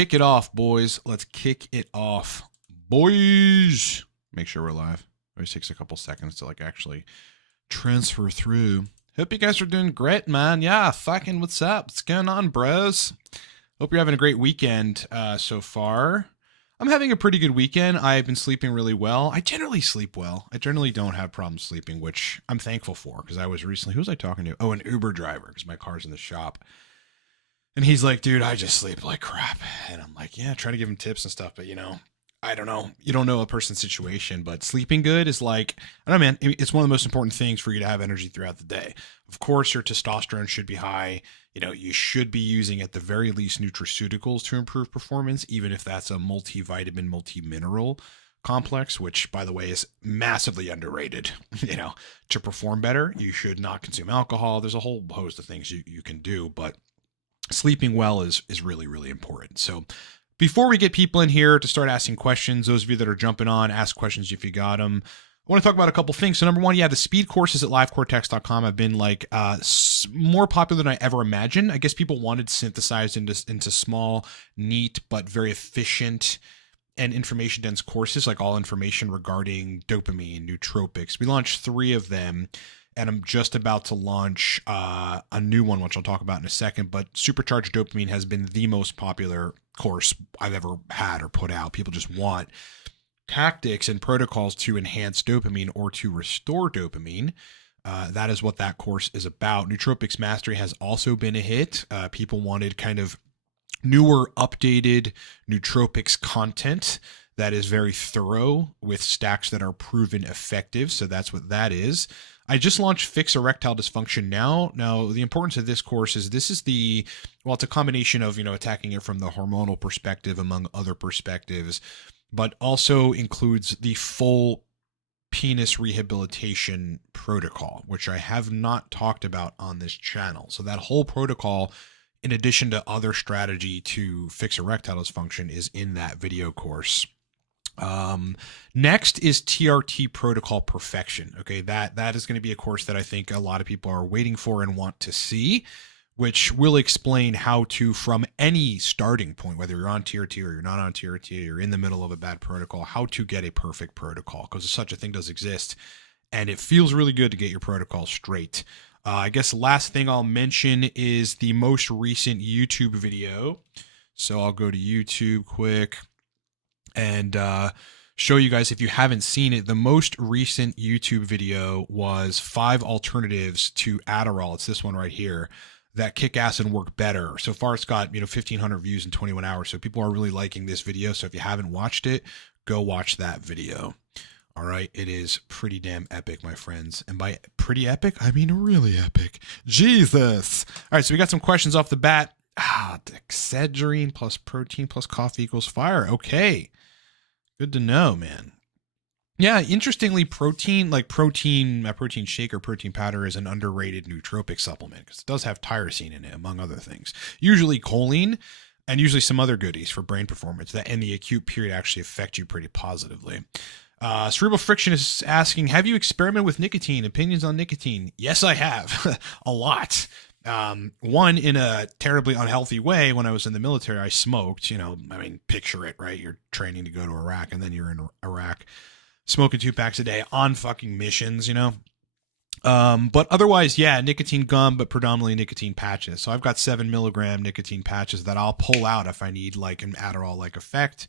Kick it off, boys. Let's kick it off, boys. Make sure we're live. Always takes a couple seconds to actually transfer through. Hope you guys are doing great, man. Yeah, fucking what's up? What's going on, bros? Hope you're having a great weekend so far. I'm having a pretty good weekend. I've been sleeping really well. I generally sleep well. I generally don't have problems sleeping, which I'm thankful for because I was recently, who was I talking to? Oh, an Uber driver because my car's in the shop. And he's like, dude, I just sleep like crap. And I'm like, yeah, try to give him tips and stuff. But, I don't know. You don't know a person's situation, but sleeping good is I don't know, man. It's one of the most important things for you to have energy throughout the day. Of course, your testosterone should be high. You should be using at the very least nutraceuticals to improve performance, even if that's a multivitamin, multi-mineral complex, which by the way is massively underrated. To perform better, you should not consume alcohol. There's a whole host of things you can do, but sleeping well is really, really important. So before we get people in here to start asking questions, those of you that are jumping on, ask questions if you got them. I want to talk about a couple things. So number one, the speed courses at livecortex.com have been more popular than I ever imagined. I guess people wanted synthesized into small, neat, but very efficient and information dense courses, like all information regarding dopamine, nootropics. We launched 3 of them. And I'm just about to launch a new one, which I'll talk about in a second. But Supercharged Dopamine has been the most popular course I've ever had or put out. People just want tactics and protocols to enhance dopamine or to restore dopamine. That is what that course is about. Nootropics Mastery has also been a hit. People wanted kind of newer, updated nootropics content that is very thorough with stacks that are proven effective. So that's what that is. I just launched Fix Erectile Dysfunction now. Now, the importance of this course is it's a combination of, attacking it from the hormonal perspective among other perspectives, but also includes the full penis rehabilitation protocol, which I have not talked about on this channel. So that whole protocol, in addition to other strategy to fix erectile dysfunction, is in that video course. Next is TRT Protocol Perfection. Okay, that is going to be a course that I think a lot of people are waiting for and want to see, which will explain how to, from any starting point, whether you're on TRT or you're not on TRT, or you're in the middle of a bad protocol, how to get a perfect protocol, because such a thing does exist, and it feels really good to get your protocol straight. I guess the last thing I'll mention is the most recent YouTube video. So I'll go to YouTube quick and show you guys, if you haven't seen it, the most recent YouTube video was 5 alternatives to Adderall. It's this one right here that kick ass and work better. So far, it's got 1,500 views in 21 hours. So people are really liking this video. So if you haven't watched it, go watch that video. All right, it is pretty damn epic, my friends. And by pretty epic, I mean really epic. Jesus. All right, so we got some questions off the bat. Excedrin plus protein plus coffee equals fire. Okay. Good to know, man. Yeah, interestingly, protein shake or protein powder is an underrated nootropic supplement because it does have tyrosine in it, among other things. Usually choline and usually some other goodies for brain performance that in the acute period actually affect you pretty positively. Cerebral Friction is asking, have you experimented with nicotine? Opinions on nicotine? Yes, I have. A lot. One, in a terribly unhealthy way. When I was in the military, I smoked, picture it, right? You're training to go to Iraq and then you're in Iraq smoking 2 packs a day on fucking missions, but otherwise, yeah, nicotine gum, but predominantly nicotine patches. So I've got 7 milligram nicotine patches that I'll pull out if I need an Adderall effect.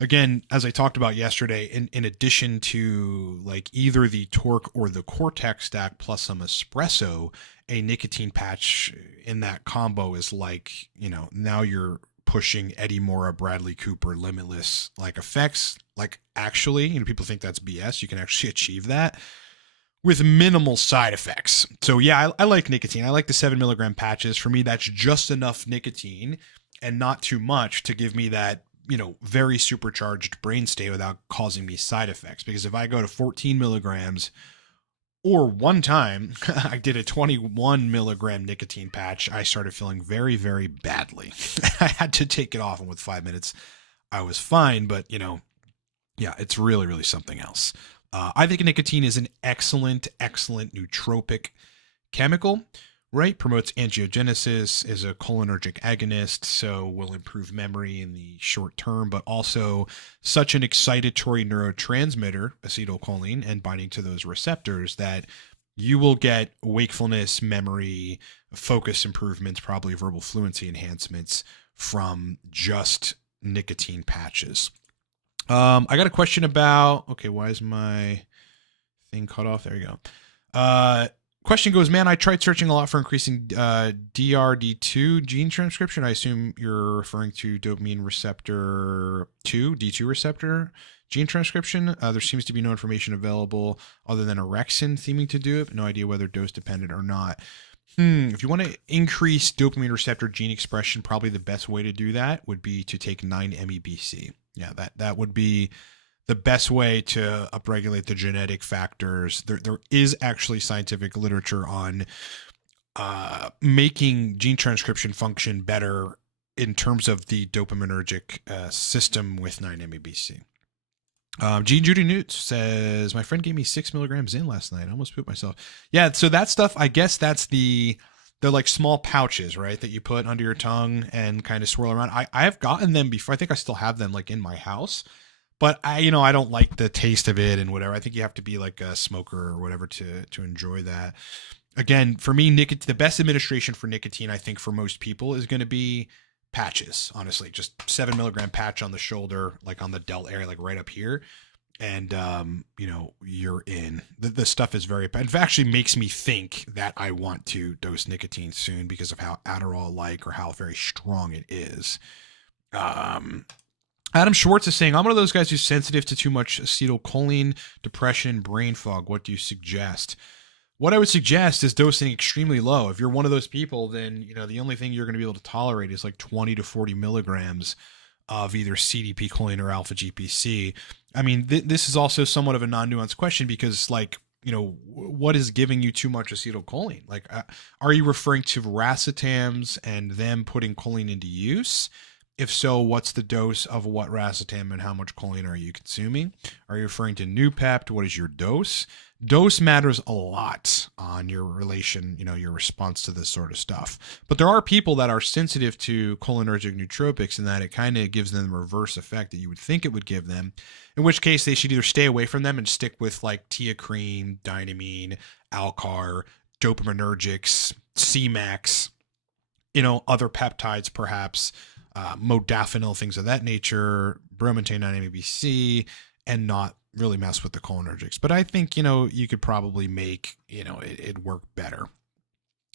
Again, as I talked about yesterday, in addition to either the Torque or the Cortex stack plus some espresso, a nicotine patch in that combo is now you're pushing Eddie Mora, Bradley Cooper, limitless effects. Actually, people think that's BS. You can actually achieve that with minimal side effects. So yeah, I like nicotine. I like the 7 milligram patches. For me, that's just enough nicotine and not too much to give me that very supercharged brain state without causing me side effects. Because if I go to 14 milligrams, or one time I did a 21 milligram nicotine patch, I started feeling very, very badly. I had to take it off, and with 5 minutes, I was fine. But yeah, it's really, really something else. I think nicotine is an excellent nootropic chemical. right? Promotes angiogenesis, is a cholinergic agonist, so will improve memory in the short term, but also such an excitatory neurotransmitter, acetylcholine, and binding to those receptors that you will get wakefulness, memory, focus improvements, probably verbal fluency enhancements from just nicotine patches. I got a question about, okay, why is my thing cut off? There you go. Question goes, man, I tried searching a lot for increasing DRD2 gene transcription. I assume you're referring to dopamine receptor 2, D2 receptor gene transcription. There seems to be no information available other than orexin seeming to do it, but no idea whether dose dependent or not. If you want to increase dopamine receptor gene expression, probably the best way to do that would be to take 9-MeBC. Yeah, that would be the best way to upregulate the genetic factors. There is actually scientific literature on making gene transcription function better in terms of the dopaminergic system with 9-MeBC. Gene Judy Newt says, my friend gave me 6 milligrams in last night. I almost pooped myself. Yeah, so that stuff, I guess that's they're like small pouches, right, that you put under your tongue and kind of swirl around. I have gotten them before. I think I still have them like in my house, but I don't like the taste of it and whatever. I think you have to be like a smoker or whatever to enjoy that. Again, for me, the best administration for nicotine, I think for most people, is going to be patches. Honestly, just 7 milligram patch on the shoulder, like on the delt area, like right up here. And, you're in. The stuff is it actually makes me think that I want to dose nicotine soon because of how Adderall-like or how very strong it is. Adam Schwartz is saying, I'm one of those guys who's sensitive to too much acetylcholine, depression, brain fog. What do you suggest? What I would suggest is dosing extremely low. If you're one of those people, then, the only thing you're going to be able to tolerate is like 20 to 40 milligrams of either CDP choline or alpha GPC. I mean, this is also somewhat of a non-nuanced question because, like, what is giving you too much acetylcholine? Like, are you referring to racetams and them putting choline into use? If so, what's the dose of what racetam and how much choline are you consuming? Are you referring to Nootropic? What is your dose? Dose matters a lot on your relation, your response to this sort of stuff. But there are people that are sensitive to cholinergic nootropics and that it kind of gives them the reverse effect that you would think it would give them, in which case they should either stay away from them and stick with like teacrine, dynamine, Alcar, dopaminergics, C-Max, other peptides perhaps, modafinil, things of that nature, bromontane 9-MeBC, and not really mess with the cholinergics. But I think, you could probably make, it work better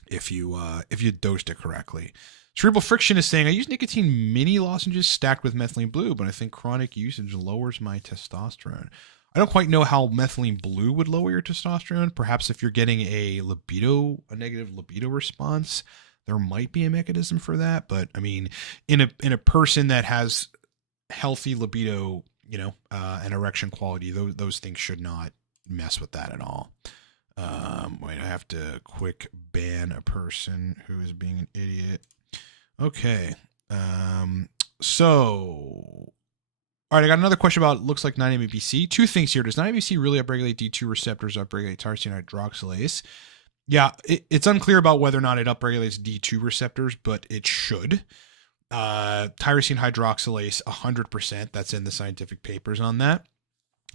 if you dosed it correctly. Cerebral Friction is saying, I use nicotine mini lozenges stacked with methylene blue, but I think chronic usage lowers my testosterone. I don't quite know how methylene blue would lower your testosterone. Perhaps if you're getting a negative libido response, there might be a mechanism for that. But I mean, in a person that has healthy libido, and erection quality, those things should not mess with that at all. Wait, I have to quick ban a person who is being an idiot. Okay. So, all right, I got another question about, looks like 9-MeBC. Two things here. Does 9-MeBC really upregulate D2 receptors, upregulate tyrosine hydroxylase? Yeah, it's unclear about whether or not it upregulates D2 receptors, but it should. Tyrosine hydroxylase, 100%. That's in the scientific papers on that.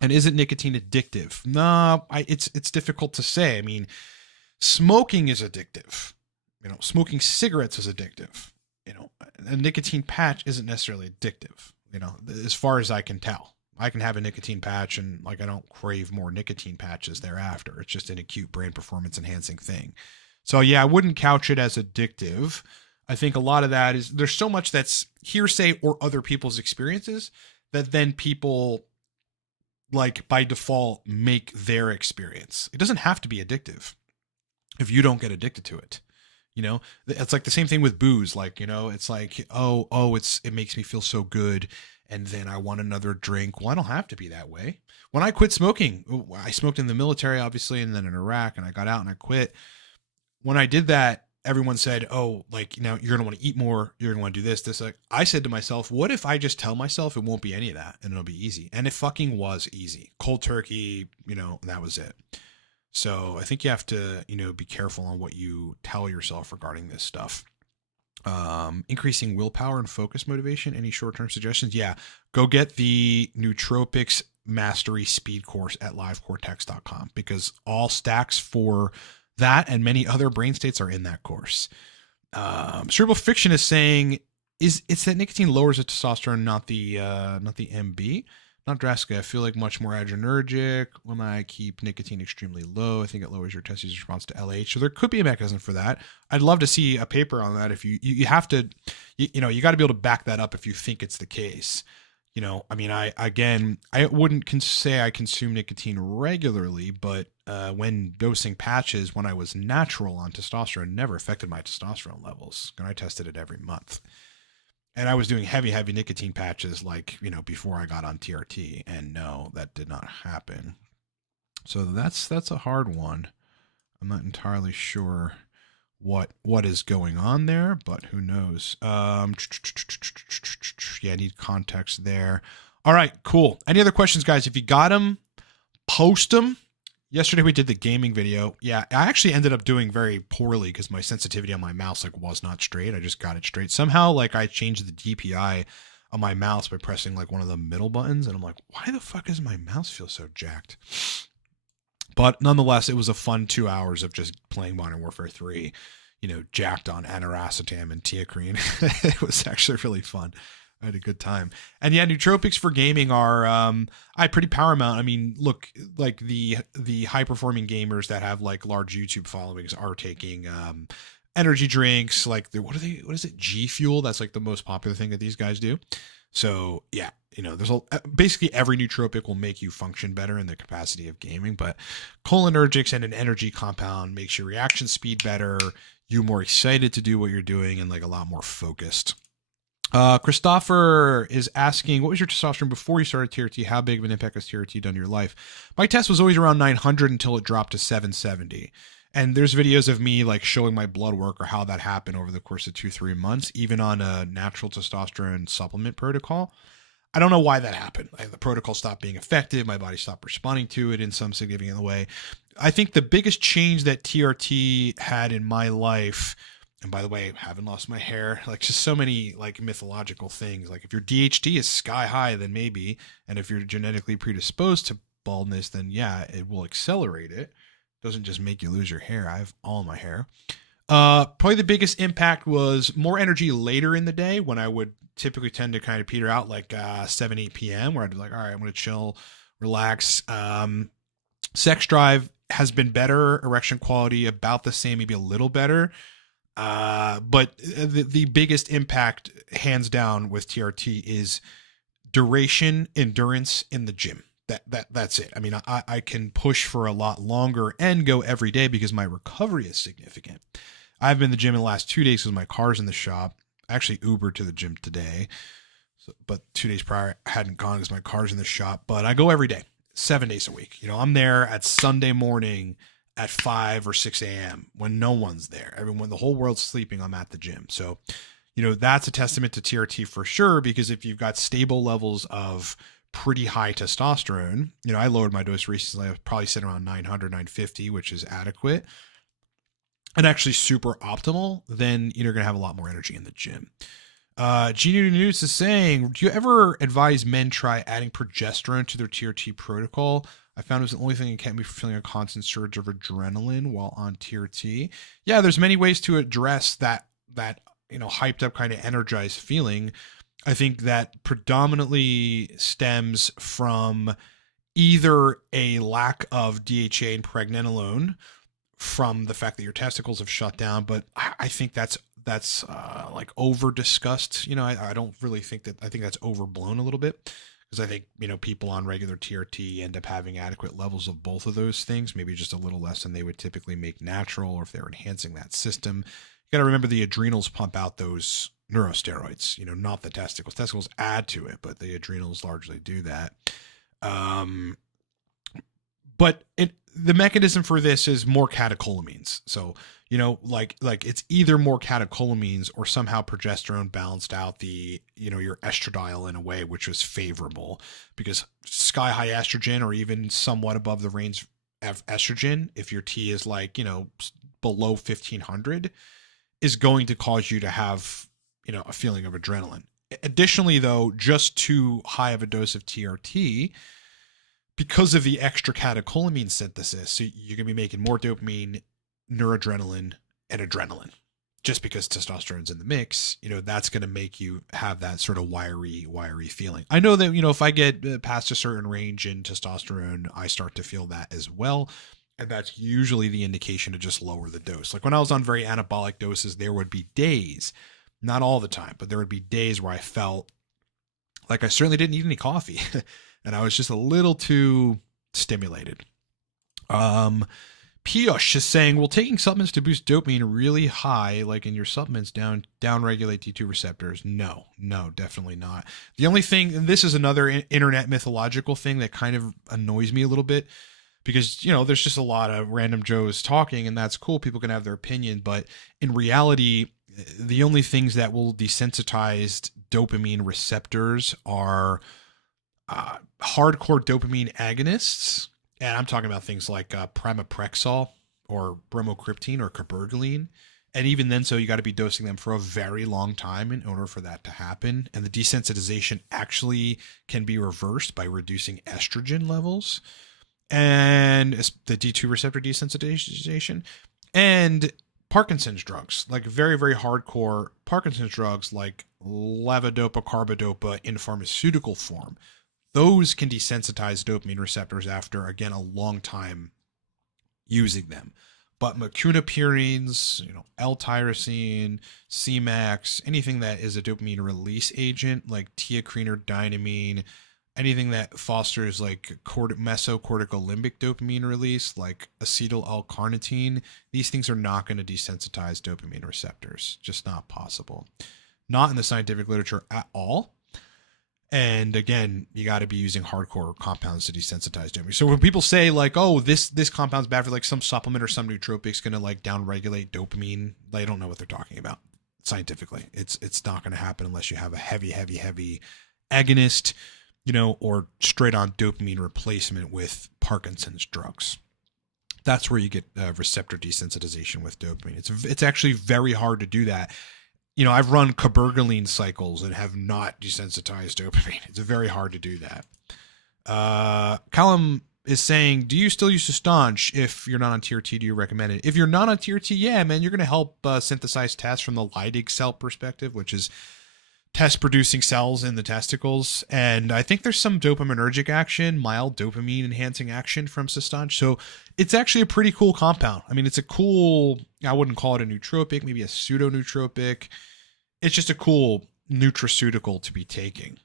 And is it nicotine addictive? No, it's difficult to say. I mean, smoking is addictive. Smoking cigarettes is addictive. A nicotine patch isn't necessarily addictive. As far as I can tell, I can have a nicotine patch and like I don't crave more nicotine patches thereafter. It's just an acute brain performance enhancing thing. So yeah, I wouldn't couch it as addictive. I think a lot of that is there's so much that's hearsay or other people's experiences that then people like by default make their experience. It doesn't have to be addictive if you don't get addicted to it. It's like the same thing with booze. Like, it's like, it makes me feel so good. And then I want another drink. Well, I don't have to be that way. When I quit smoking, I smoked in the military, obviously, and then in Iraq, and I got out and I quit. When I did that, everyone said, you're going to want to eat more. You're going to want to do this. Like, I said to myself, what if I just tell myself it won't be any of that and it'll be easy? And it fucking was easy. Cold turkey, that was it. So I think you have to, be careful on what you tell yourself regarding this stuff. Increasing willpower and focus motivation. Any short-term suggestions? Yeah. Go get the Nootropics Mastery Speed course at livecortex.com, because all stacks for that and many other brain states are in that course. Cerebral Fiction is saying it's that nicotine lowers the testosterone, not the MB. Not drastically. I feel like much more adrenergic when I keep nicotine extremely low. I think it lowers your testes response to LH. So there could be a mechanism for that. I'd love to see a paper on that. If you have to, you got to be able to back that up if you think it's the case. I mean, I wouldn't say I consume nicotine regularly, but when dosing patches, when I was natural on testosterone, never affected my testosterone levels. And I tested it every month. And I was doing heavy nicotine patches before I got on TRT, and no, that did not happen. So that's a hard one. I'm not entirely sure what is going on there, but who knows? Yeah, I need context there. All right, cool. Any other questions, guys? If you got them, post them. Yesterday we did the gaming video. Yeah, I actually ended up doing very poorly because my sensitivity on my mouse was not straight. I just got it straight. Somehow I changed the DPI on my mouse by pressing one of the middle buttons, and I'm like, why the fuck does my mouse feel so jacked? But nonetheless, it was a fun 2 hours of just playing Modern Warfare 3, jacked on aniracetam and teacrine. It was actually really fun. I had a good time. And yeah, nootropics for gaming are pretty paramount. I mean, look, the high performing gamers that have large YouTube followings are taking energy drinks. What is it? G Fuel. That's the most popular thing that these guys do. So yeah, there's basically every nootropic will make you function better in the capacity of gaming, but cholinergics and an energy compound makes your reaction speed better. You more excited to do what you're doing and a lot more focused. Christopher is asking, what was your testosterone before you started TRT? How big of an impact has TRT done in your life? My test was always around 900 until it dropped to 770. And there's videos of me showing my blood work or how that happened over the course of 2-3 months, even on a natural testosterone supplement protocol. I don't know why that happened. The protocol stopped being effective. My body stopped responding to it in some significant way. I think the biggest change that TRT had in my life, and by the way, I haven't lost my hair, just so many mythological things. If your DHT is sky high, then maybe. And if you're genetically predisposed to baldness, then yeah, it will accelerate it. It doesn't just make you lose your hair. I have all my hair. Probably the biggest impact was more energy later in the day, when I would typically tend to kind of peter out 7, 8 p.m. where I'd be all right, I'm going to chill, relax. Sex drive has been better. Erection quality about the same, maybe a little better. But the biggest impact, hands down, with TRT is duration, endurance in the gym. That's it. I mean, I can push for a lot longer and go every day because my recovery is significant. I've been in the gym in the last 2 days because my car's in the shop. I actually Ubered to the gym today, but 2 days prior I hadn't gone because my car's in the shop. But I go every day, 7 days a week. I'm there at Sunday morning at 5 or 6 a.m. when no one's there. When the whole world's sleeping, I'm at the gym. So, that's a testament to TRT for sure, because if you've got stable levels of pretty high testosterone, I lowered my dose recently. I was probably sitting around 900, 950, which is adequate and actually super optimal. Then you're going to have a lot more energy in the gym. Genu News is saying, do you ever advise men try adding progesterone to their TRT protocol? I found it was the only thing that kept me from feeling a constant surge of adrenaline while on TRT. Yeah, there's many ways to address that hyped up kind of energized feeling. I think that predominantly stems from either a lack of DHA and pregnenolone from the fact that your testicles have shut down, but I think that's over discussed. I don't really think that. I think that's overblown a little bit, because I think people on regular TRT end up having adequate levels of both of those things, maybe just a little less than they would typically make natural, or if they're enhancing that system. You got to remember the adrenals pump out those neurosteroids, not the testicles. Testicles add to it, but the adrenals largely do that. But the mechanism for this is more catecholamines. So, it's either more catecholamines or somehow progesterone balanced out the, your estradiol in a way which was favorable, because sky high estrogen or even somewhat above the range estrogen, if your T is like, below 1500, is going to cause you to have, a feeling of adrenaline. Additionally, though, just too high of a dose of TRT, because of the extra catecholamine synthesis, so you're going to be making more dopamine, noradrenaline, and adrenaline. Just because testosterone's in the mix, that's going to make you have that sort of wiry feeling. I know that, if I get past a certain range in testosterone, I start to feel that as well. And that's usually the indication to just lower the dose. Like when I was on very anabolic doses, there would be days, not all the time, but there would be days where I felt like I certainly didn't need any coffee and I was just a little too stimulated. Piyush is saying, will taking supplements to boost dopamine really high, like in your supplements, down regulate D2 receptors? No, definitely not. The only thing, and this is another internet mythological thing that kind of annoys me a little bit, because, there's just a lot of random Joes talking, and that's cool. People can have their opinion, but in reality, the only things that will desensitize dopamine receptors are hardcore dopamine agonists. And I'm talking about things like primoprexol or bromocriptine or cabergoline. And even then, so you got to be dosing them for a very long time in order for that to happen. And the desensitization actually can be reversed by reducing estrogen levels and the D2 receptor desensitization and Parkinson's drugs, like very, very hardcore Parkinson's drugs like levodopa, carbidopa in pharmaceutical form. Those can desensitize dopamine receptors after, again, a long time using them. But mecunapurines, L-tyrosine, C-Max, anything that is a dopamine release agent like teacrine or dynamine, anything that fosters like mesocorticolimbic dopamine release like acetyl L-carnitine, these things are not going to desensitize dopamine receptors. Just not possible. Not in the scientific literature at all. And again, you got to be using hardcore compounds to desensitize dopamine. So when people say like, oh, this compound's bad for like some supplement or some nootropic's going to like downregulate dopamine, they don't know what they're talking about scientifically. It's not going to happen unless you have a heavy agonist, or straight on dopamine replacement with Parkinson's drugs. That's where you get receptor desensitization with dopamine. It's actually very hard to do that. I've run cabergoline cycles and have not desensitized dopamine. It's very hard to do that. Callum is saying, do you still use Sustange if you're not on TRT? Do you recommend it? If you're not on TRT, yeah, man, you're going to help synthesize tests from the Leydig cell perspective, which is test producing cells in the testicles. And I think there's some dopaminergic action, mild dopamine enhancing action from Sustange. So it's actually a pretty cool compound. I mean, it's a cool, I wouldn't call it a nootropic, maybe a pseudo nootropic. It's just a cool nutraceutical to be taking,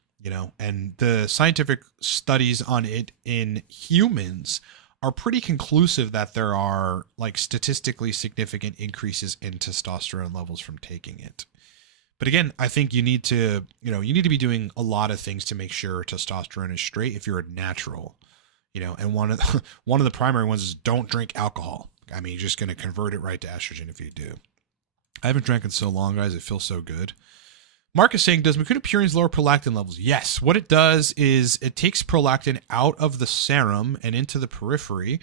and the scientific studies on it in humans are pretty conclusive that there are like statistically significant increases in testosterone levels from taking it. But again, I think you need to be doing a lot of things to make sure testosterone is straight if you're a natural, and one of the primary ones is don't drink alcohol. I mean, you're just going to convert it right to estrogen if you do. I haven't drank in so long, guys. It feels so good. Mark is saying, does mecunapurines lower prolactin levels? Yes. What it does is it takes prolactin out of the serum and into the periphery.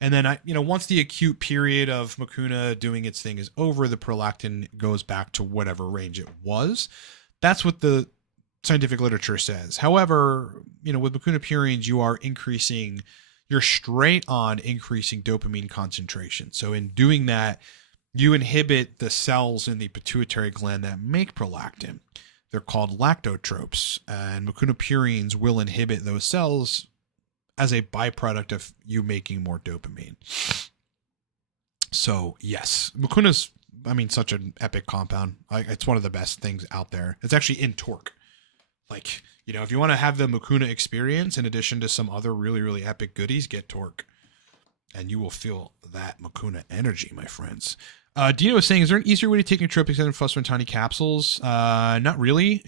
And then, once the acute period of mucuna doing its thing is over, the prolactin goes back to whatever range it was. That's what the scientific literature says. However, with mecunapurines, you're straight on increasing dopamine concentration. So in doing that, you inhibit the cells in the pituitary gland that make prolactin. They're called lactotropes, and mecunapurines will inhibit those cells as a byproduct of you making more dopamine. So yes, mucuna's, such an epic compound. It's one of the best things out there. It's actually in torque. Like, if you want to have the mucuna experience in addition to some other really, really epic goodies, get torque. And you will feel that mucuna energy, my friends. Dino is saying, is there an easier way to take nootropics than phosphatidylcholine capsules? Not really.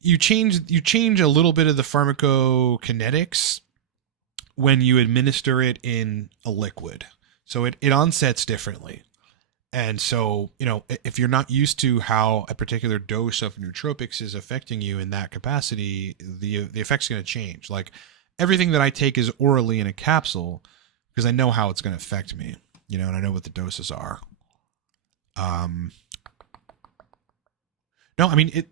You change a little bit of the pharmacokinetics when you administer it in a liquid. So it onsets differently. And so, if you're not used to how a particular dose of nootropics is affecting you in that capacity, the effect's going to change. Like everything that I take is orally in a capsule because I know how it's going to affect me, you know, and I know what the doses are. No, I mean,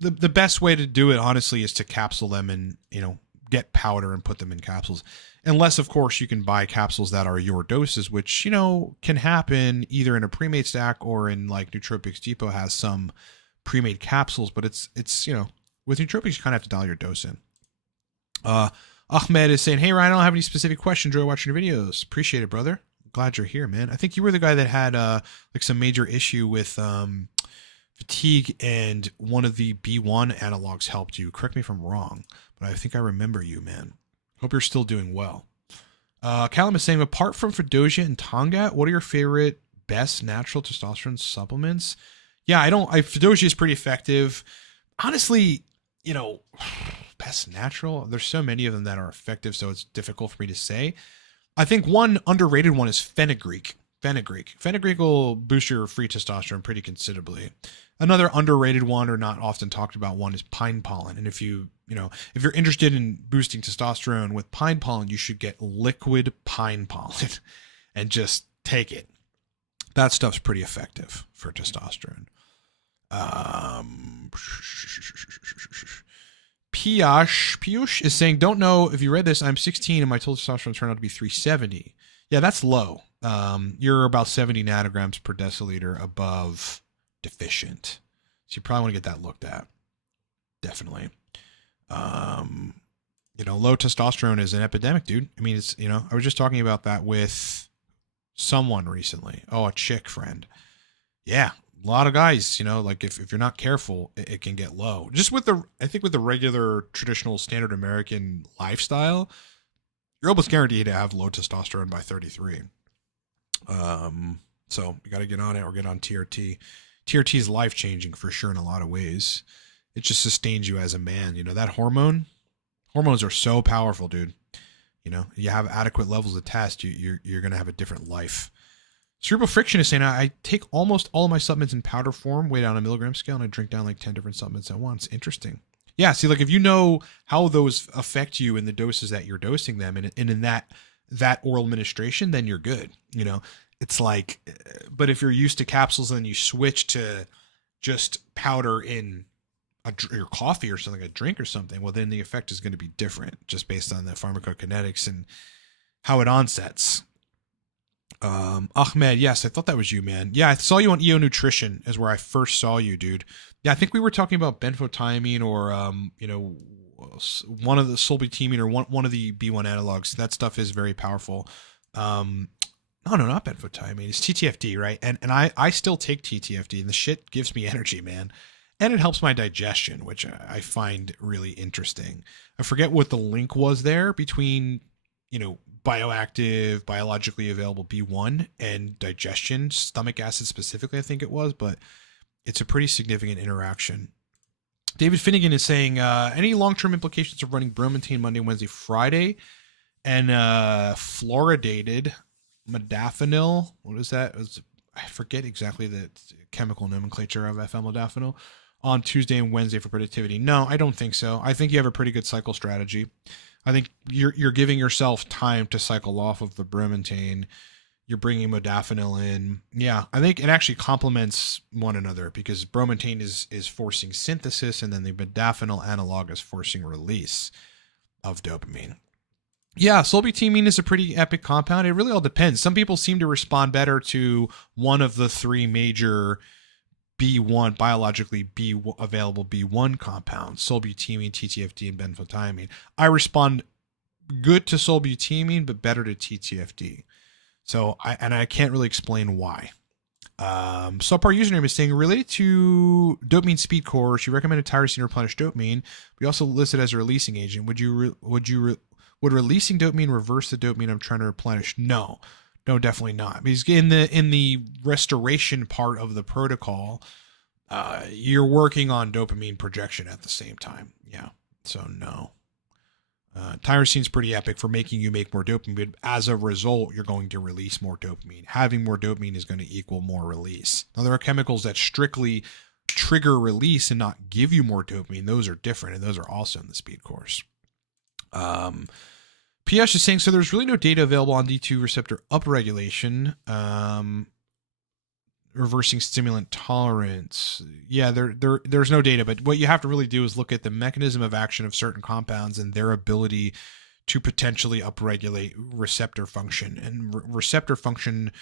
the best way to do it, honestly, is to capsule them and, you know, get powder and put them in capsules. Unless, of course, you can buy capsules that are your doses, which, you know, can happen either in a pre-made stack or in like Nootropics Depot has some pre-made capsules, but it's, you know, with Nootropics, you kind of have to dial your dose in. Ahmed is saying, hey, Ryan, I don't have any specific questions. Enjoy watching your videos. Appreciate it, brother. Glad you're here, man. I think you were the guy that had like some major issue with fatigue, and one of the B1 analogs helped you. Correct me if I'm wrong, but I think I remember you, man. Hope you're still doing well. Callum is saying, apart from Fedosia and Tonga, what are your favorite best natural testosterone supplements? Yeah, Fedosia is pretty effective. Honestly, you know, best natural, there's so many of them that are effective, so it's difficult for me to say. I think one underrated one is fenugreek. Fenugreek will boost your free testosterone pretty considerably. Another underrated one, or not often talked about one, is pine pollen. And if you're interested in boosting testosterone with pine pollen, you should get liquid pine pollen and just take it. That stuff's pretty effective for testosterone. Piyush is saying, don't know if you read this. I'm 16 and my total testosterone turned out to be 370. Yeah, that's low. You're about 70 nanograms per deciliter above deficient. So you probably want to get that looked at. Definitely. You know, low testosterone is an epidemic, dude. I mean, it's, you know, I was just talking about that with someone recently. Oh, a chick friend. Yeah. A lot of guys, you know, like if you're not careful, it can get low. Just with I think with the regular traditional standard American lifestyle, you're almost guaranteed to have low testosterone by 33. So you got to get on it or get on TRT. TRT is life-changing for sure in a lot of ways. It just sustains you as a man. You know, that hormones are so powerful, dude. You know, you have adequate levels of test, you're going to have a different life. Cerebral Friction is saying, I take almost all of my supplements in powder form, weigh down a milligram scale, and I drink down like 10 different supplements at once. Interesting. Yeah, see, like if you know how those affect you in the doses that you're dosing them, and in that oral administration, then you're good. You know, it's like, but if you're used to capsules and then you switch to just powder in your coffee or something, a drink or something, well, then the effect is going to be different just based on the pharmacokinetics and how it onsets. Ahmed, yes, I thought that was you, man. Yeah, I saw you on EO Nutrition is where I first saw you, dude. Yeah, I think we were talking about benfotiamine or you know, one of the sulbutamine or one of the B1 analogs. That stuff is very powerful. No, not benfotiamine. It's TTFD, right? And I still take TTFD, and the shit gives me energy, man. And it helps my digestion, which I find really interesting. I forget what the link was there between, you know, bioactive, biologically available B1 and digestion, stomach acid specifically, I think it was, but it's a pretty significant interaction. David Finnegan is saying, any long-term implications of running bromontane Monday, Wednesday, Friday, and fluoridated modafinil? What is that? I forget exactly the chemical nomenclature of FL-modafinil on Tuesday and Wednesday for productivity. No, I don't think so. I think you have a pretty good cycle strategy. I think you're giving yourself time to cycle off of the bromontane. You're bringing modafinil in. Yeah, I think it actually complements one another because bromontane is forcing synthesis, and then the modafinil analog is forcing release of dopamine. Yeah, sulbutamine is a pretty epic compound. It really all depends. Some people seem to respond better to one of the three major B1, biologically available B1 compounds, sulbutamine, TTFD, and benfotiamine. I respond good to sulbutamine, but better to TTFD. So I can't really explain why. Subpar username is saying, related to dopamine speed course, you recommended tyrosine to replenish dopamine. We also listed as a releasing agent. Would releasing dopamine reverse the dopamine I'm trying to replenish? No, definitely not. Because in the restoration part of the protocol, you're working on dopamine projection at the same time. Yeah, so no. Tyrosine's pretty epic for making you make more dopamine, but as a result, you're going to release more dopamine. Having more dopamine is going to equal more release. Now, there are chemicals that strictly trigger release and not give you more dopamine. Those are different, and those are also in the speed course. Um, PS is saying, so there's really no data available on D2 receptor upregulation, reversing stimulant tolerance. Yeah, there's no data, but what you have to really do is look at the mechanism of action of certain compounds and their ability to potentially upregulate receptor function. And receptor function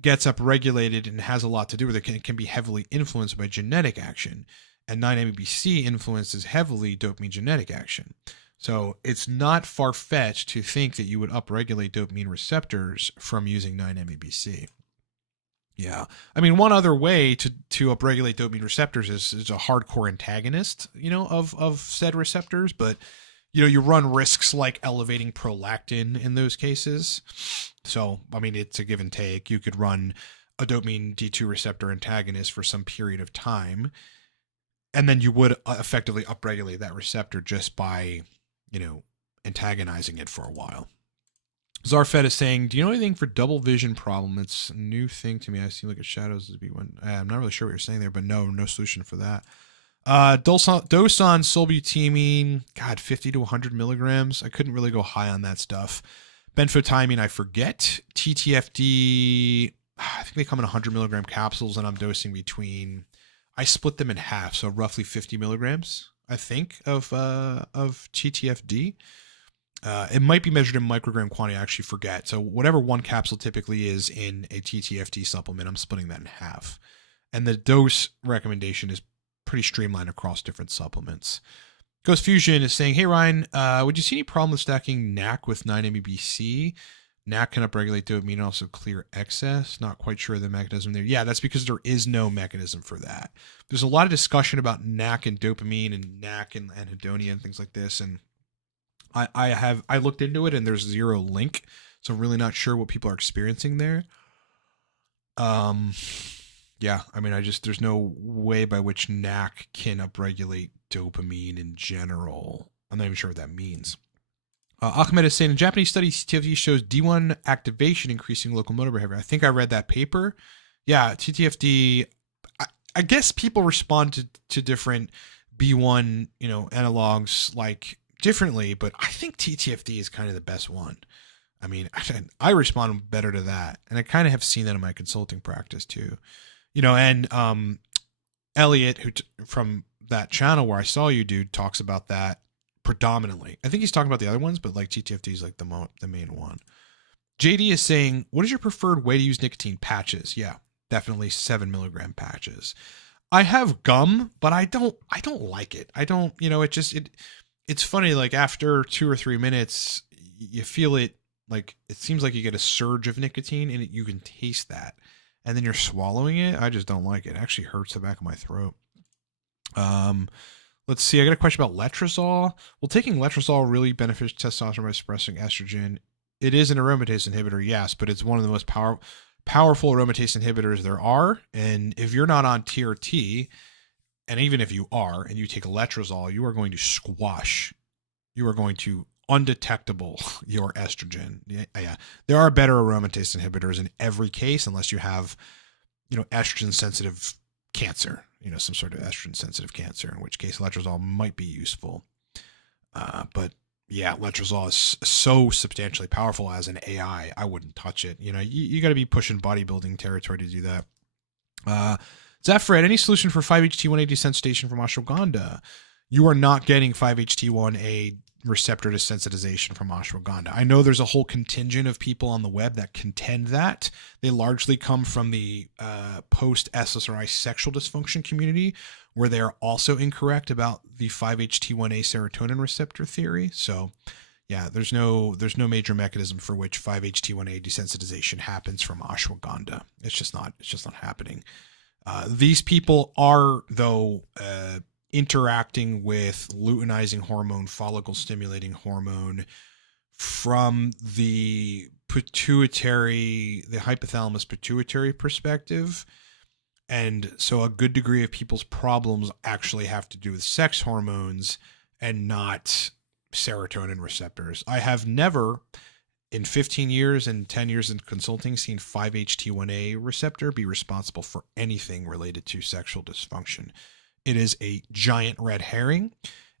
gets upregulated and has a lot to do with it. It can be heavily influenced by genetic action. And 9-MeBC influences heavily dopamine genetic action. So it's not far-fetched to think that you would upregulate dopamine receptors from using 9-MeBC. Yeah. I mean, one other way to upregulate dopamine receptors is a hardcore antagonist, of said receptors. But, you run risks like elevating prolactin in those cases. So, I mean, it's a give and take. You could run a dopamine D2 receptor antagonist for some period of time, and then you would effectively upregulate that receptor just by, antagonizing it for a while. Zarfed is saying, do you know anything for double vision problem? It's a new thing to me. I see look at shadows as B1. I'm not really sure what you're saying there, but no solution for that. Dose on sulbutamine, God, 50 to 100 milligrams. I couldn't really go high on that stuff. Benfotiamine, I forget. TTFD, I think they come in 100 milligram capsules, and I'm dosing I split them in half, so roughly 50 milligrams, I think, of TTFD. It might be measured in microgram quantity. I actually forget. So whatever one capsule typically is in a TTFD supplement, I'm splitting that in half. And the dose recommendation is pretty streamlined across different supplements. Ghost Fusion is saying, hey, Ryan, would you see any problem with stacking NAC with 9-MeBC? NAC can upregulate dopamine and also clear excess. Not quite sure of the mechanism there. Yeah, that's because there is no mechanism for that. There's a lot of discussion about NAC and dopamine and NAC and anhedonia and things like this. And I looked into it and there's zero link. So I'm really not sure what people are experiencing there. Yeah, I mean, there's no way by which NAC can upregulate dopamine in general. I'm not even sure what that means. Ahmed is saying, in Japanese studies, TTFD shows D1 activation increasing locomotor behavior. I think I read that paper. Yeah, TTFD, I guess people respond to different B1, analogs like differently, but I think TTFD is kind of the best one. I mean, I respond better to that. And I kind of have seen that in my consulting practice too. And Elliot, who from that channel where I saw you, dude, talks about that predominantly. I think he's talking about the other ones, but like TTFD is like the main one. JD is saying, what is your preferred way to use nicotine? Patches? Yeah, definitely 7 milligram patches. I have gum, but I don't like it. I don't, it's funny. Like after 2 or 3 minutes, you feel it. Like it seems like you get a surge of nicotine and you can taste that. And then you're swallowing it. I just don't like it. It actually hurts the back of my throat. Let's see. I got a question about letrozole. Well, taking letrozole really benefits testosterone by suppressing estrogen. It is an aromatase inhibitor, yes, but it's one of the most powerful aromatase inhibitors there are. And if you're not on TRT, and even if you are, and you take letrozole, you are going to squash. You are going to undetectable your estrogen. Yeah. There are better aromatase inhibitors in every case, unless you have, estrogen sensitive cancer, some sort of estrogen sensitive cancer, in which case letrozole might be useful. But yeah, letrozole is so substantially powerful as an AI. I wouldn't touch it. You got to be pushing bodybuilding territory to do that. Zafred, any solution for 5-HT1A desensitization from ashwagandha? You are not getting 5-HT1A receptor desensitization from ashwagandha. I know there's a whole contingent of people on the web that contend that. They largely come from the post-SSRI sexual dysfunction community, where they are also incorrect about the 5-HT1A serotonin receptor theory. So yeah, there's no major mechanism for which 5-HT1A desensitization happens from ashwagandha. It's just not happening. These people are, though, interacting with luteinizing hormone, follicle stimulating hormone from the hypothalamus pituitary perspective. And so a good degree of people's problems actually have to do with sex hormones and not serotonin receptors. I have never, in 15 years and 10 years in consulting, seen 5-HT1A receptor be responsible for anything related to sexual dysfunction. It is a giant red herring.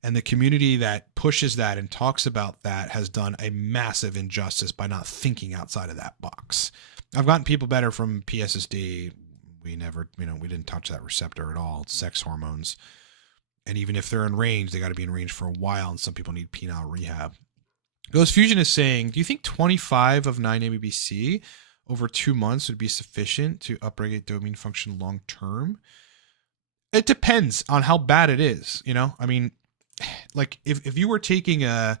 And the community that pushes that and talks about that has done a massive injustice by not thinking outside of that box. I've gotten people better from PSSD. We never, we didn't touch that receptor at all. It's sex hormones. And even if they're in range, they got to be in range for a while. And some people need penile rehab. Ghost Fusion is saying, do you think 25 of 9-MeBC over 2 months would be sufficient to upregulate dopamine function long term? It depends on how bad it is. I mean, like if you were taking an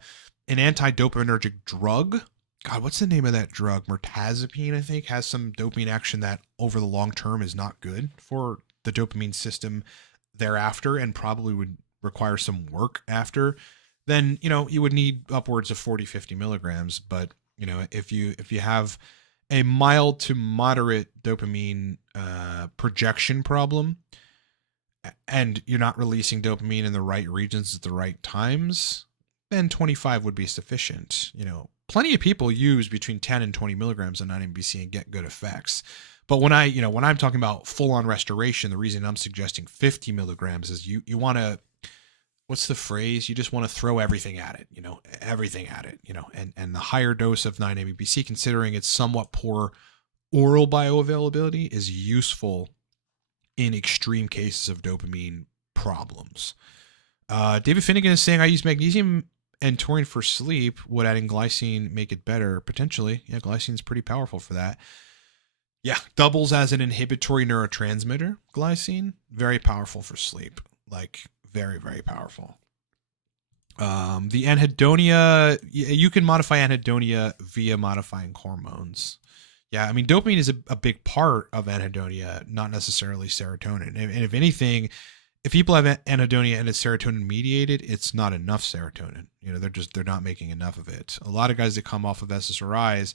anti-dopaminergic drug, God, what's the name of that drug? Mirtazapine, I think, has some dopamine action that over the long term is not good for the dopamine system thereafter, and probably would require some work after. Then, you would need upwards of 40, 50 milligrams. But, if you have a mild to moderate dopamine projection problem, and you're not releasing dopamine in the right regions at the right times, then 25 would be sufficient. Plenty of people use between 10 and 20 milligrams of 9-MeBC and get good effects. But when I'm talking about full on restoration, the reason I'm suggesting 50 milligrams is you want to, what's the phrase? You just want to throw everything at it, everything at it, and the higher dose of 9-MeBC, considering its somewhat poor oral bioavailability, is useful in extreme cases of dopamine problems. David Finnegan is saying, I use magnesium and taurine for sleep. Would adding glycine make it better? Potentially. Yeah, glycine is pretty powerful for that. Yeah, doubles as an inhibitory neurotransmitter, glycine. Very powerful for sleep. Like, very, very powerful. The anhedonia, you can modify anhedonia via modifying hormones. Yeah, I mean, dopamine is a big part of anhedonia, not necessarily serotonin. And if anything, if people have anhedonia and it's serotonin mediated, it's not enough serotonin. They're not making enough of it. A lot of guys that come off of SSRIs,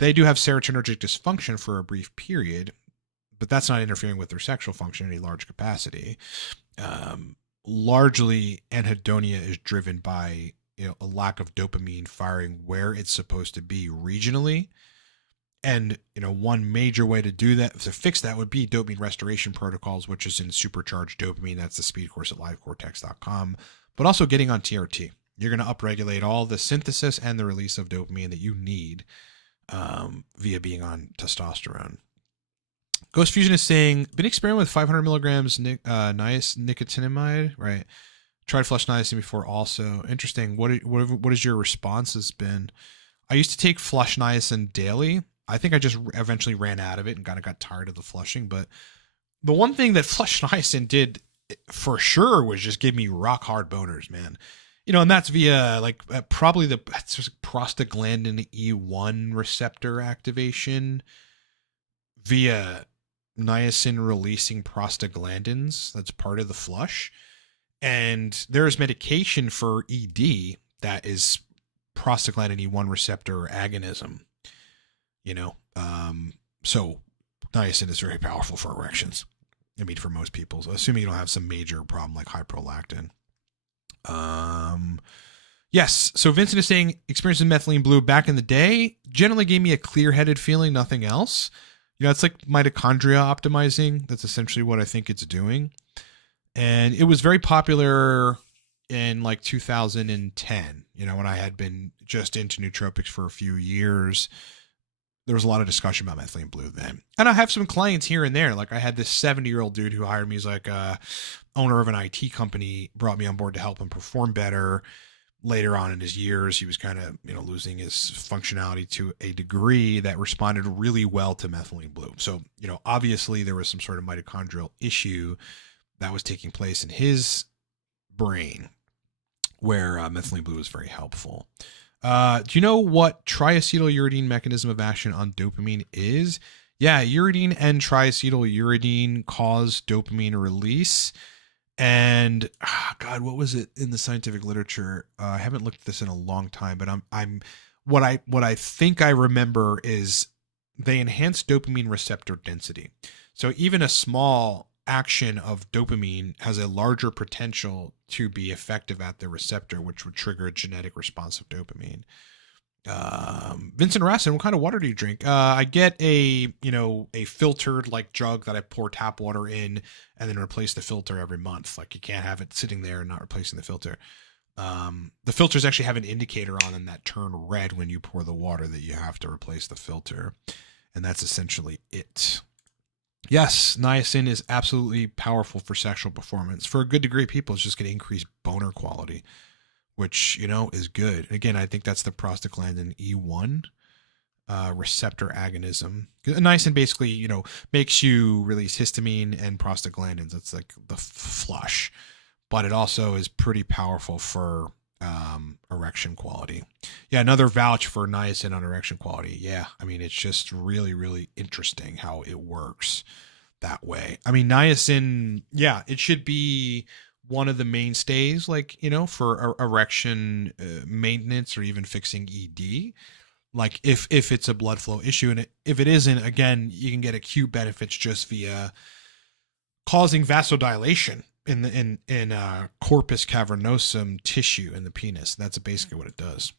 they do have serotonergic dysfunction for a brief period, but that's not interfering with their sexual function in any large capacity. Largely, anhedonia is driven by a lack of dopamine firing where it's supposed to be regionally. And, one major way to do that, to fix that, would be dopamine restoration protocols, which is in supercharged dopamine. That's the speed course at livecortex.com. But also getting on TRT. You're going to upregulate all the synthesis and the release of dopamine that you need via being on testosterone. Ghost Fusion is saying, been experimenting with 500 milligrams nicotinamide, right? Tried flush niacin before also. Interesting. What is your response has been? I used to take flush niacin daily. I think I just eventually ran out of it and kind of got tired of the flushing. But the one thing that flush niacin did for sure was just give me rock hard boners, man. And that's via probably the prostaglandin E1 receptor activation via niacin releasing prostaglandins. That's part of the flush. And there's medication for ED that is prostaglandin E1 receptor agonism. So niacin is very powerful for erections. I mean, for most people, so assuming you don't have some major problem like high prolactin. Yes. So Vincent is saying, experiencing methylene blue back in the day generally gave me a clear-headed feeling, nothing else. It's like mitochondria optimizing. That's essentially what I think it's doing. And it was very popular in 2010, when I had been just into nootropics for a few years. There was a lot of discussion about methylene blue then. And I have some clients here and there. Like I had this 70-year-old dude who hired me as owner of an IT company, brought me on board to help him perform better. Later on in his years, he was kind of, losing his functionality to a degree that responded really well to methylene blue. So, obviously there was some sort of mitochondrial issue that was taking place in his brain where methylene blue is very helpful. Do you know what triacetyluridine mechanism of action on dopamine is? Yeah, uridine and triacetyluridine cause dopamine release. And God, what was it in the scientific literature? I haven't looked at this in a long time, but what I think I remember is they enhance dopamine receptor density. So even a small action of dopamine has a larger potential to be effective at the receptor, which would trigger a genetic response of dopamine. Vincent Rassin, what kind of water do you drink? I get a filtered like jug that I pour tap water in and then replace the filter every month. Like you can't have it sitting there and not replacing the filter. The filters actually have an indicator on them that turn red when you pour the water that you have to replace the filter. And that's essentially it. Yes, niacin is absolutely powerful for sexual performance. For a good degree of people, it's just going to increase boner quality, which, is good. Again, I think that's the prostaglandin E1 receptor agonism. Niacin basically, makes you release histamine and prostaglandins. That's like the flush. But it also is pretty powerful for erection quality. Yeah, another vouch for niacin on erection quality. Yeah, I mean, it's just really, really interesting how it works that way. I mean, niacin, yeah, it should be one of the mainstays, like, for erection maintenance or even fixing ED. Like if it's a blood flow issue, and if it isn't, again, you can get acute benefits just via causing vasodilation in corpus cavernosum tissue in the penis. That's basically what it does.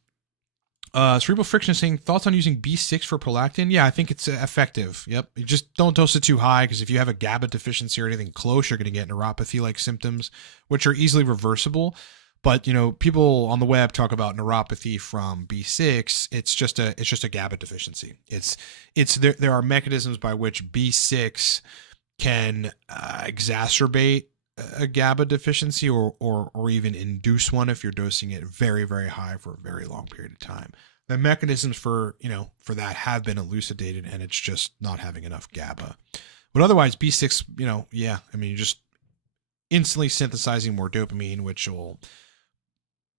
Cerebral Friction is saying, thoughts on using B6 for prolactin? Yeah, I think it's effective. Yep. You just don't dose it too high, because if you have a GABA deficiency or anything close, you're going to get neuropathy-like symptoms, which are easily reversible. But, people on the web talk about neuropathy from B6. It's just a GABA deficiency. There are mechanisms by which B6 can exacerbate a GABA deficiency or even induce one if you're dosing it very, very high for a very long period of time. The mechanisms for that have been elucidated, and it's just not having enough GABA. But otherwise, B6, yeah, I mean, you're just instantly synthesizing more dopamine, which will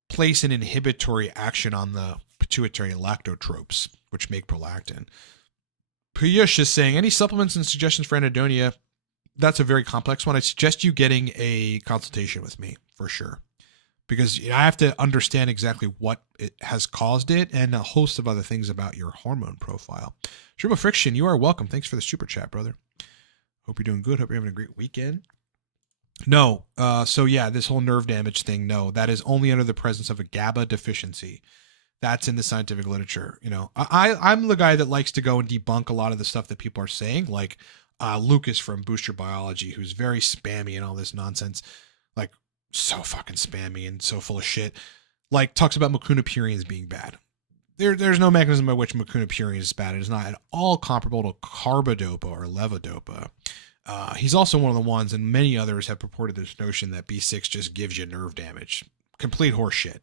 place an inhibitory action on the pituitary lactotropes, which make prolactin. Piyush is saying, any supplements and suggestions for anhedonia? That's a very complex one. I suggest you getting a consultation with me for sure, because I have to understand exactly what it has caused it and a host of other things about your hormone profile. Triple Friction, you are welcome. Thanks for the super chat, brother. Hope you're doing good. Hope you're having a great weekend. No. So yeah, this whole nerve damage thing, no, that is only under the presence of a GABA deficiency. That's in the scientific literature. I'm the guy that likes to go and debunk a lot of the stuff that people are saying, like Lucas from Booster Biology, who's very spammy and all this nonsense, like so fucking spammy and so full of shit, like talks about mecunopurines being bad. There's no mechanism by which mecunopurine is bad. It is not at all comparable to carbidopa or levodopa. He's also one of the ones, and many others have purported this notion that B6 just gives you nerve damage. Complete horseshit.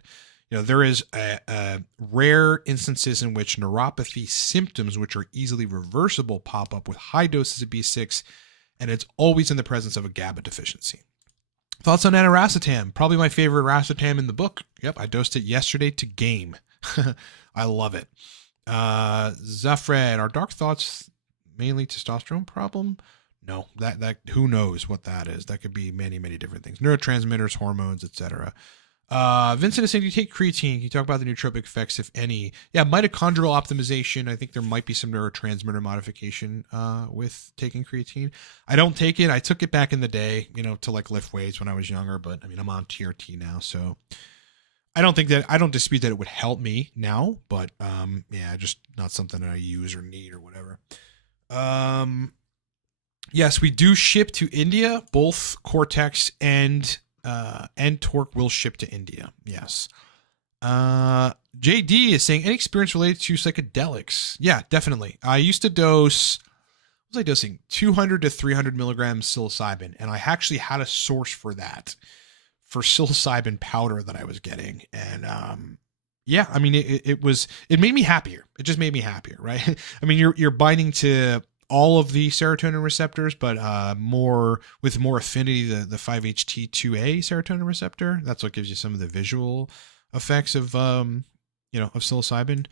There is a rare instances in which neuropathy symptoms, which are easily reversible, pop up with high doses of B6, and it's always in the presence of a GABA deficiency. Thoughts on aniracetam? Probably my favorite racetam in the book. Yep, I dosed it yesterday to game. I love it. Zafred, are dark thoughts mainly testosterone problem? No, that who knows what that is. That could be many, many different things. Neurotransmitters, hormones, etc. Vincent is saying, do you take creatine? Can you talk about the nootropic effects, if any? Yeah, mitochondrial optimization. I think there might be some neurotransmitter modification with taking creatine. I don't take it. I took it back in the day, to like lift weights when I was younger, but I mean, I'm on TRT now, so I don't dispute that it would help me now, but yeah, just not something that I use or need or whatever. Yes, we do ship to India. Both Cortex and Torque will ship to India. Yes. JD is saying, any experience related to psychedelics? Yeah, definitely. I used to dose, what was I dosing? 200 to 300 milligrams psilocybin. And I actually had a source for that, for psilocybin powder that I was getting. And, yeah, I mean, it made me happier. It just made me happier, right? I mean, you're binding to all of the serotonin receptors, but with more affinity, the 5-HT2A serotonin receptor. That's what gives you some of the visual effects of psilocybin.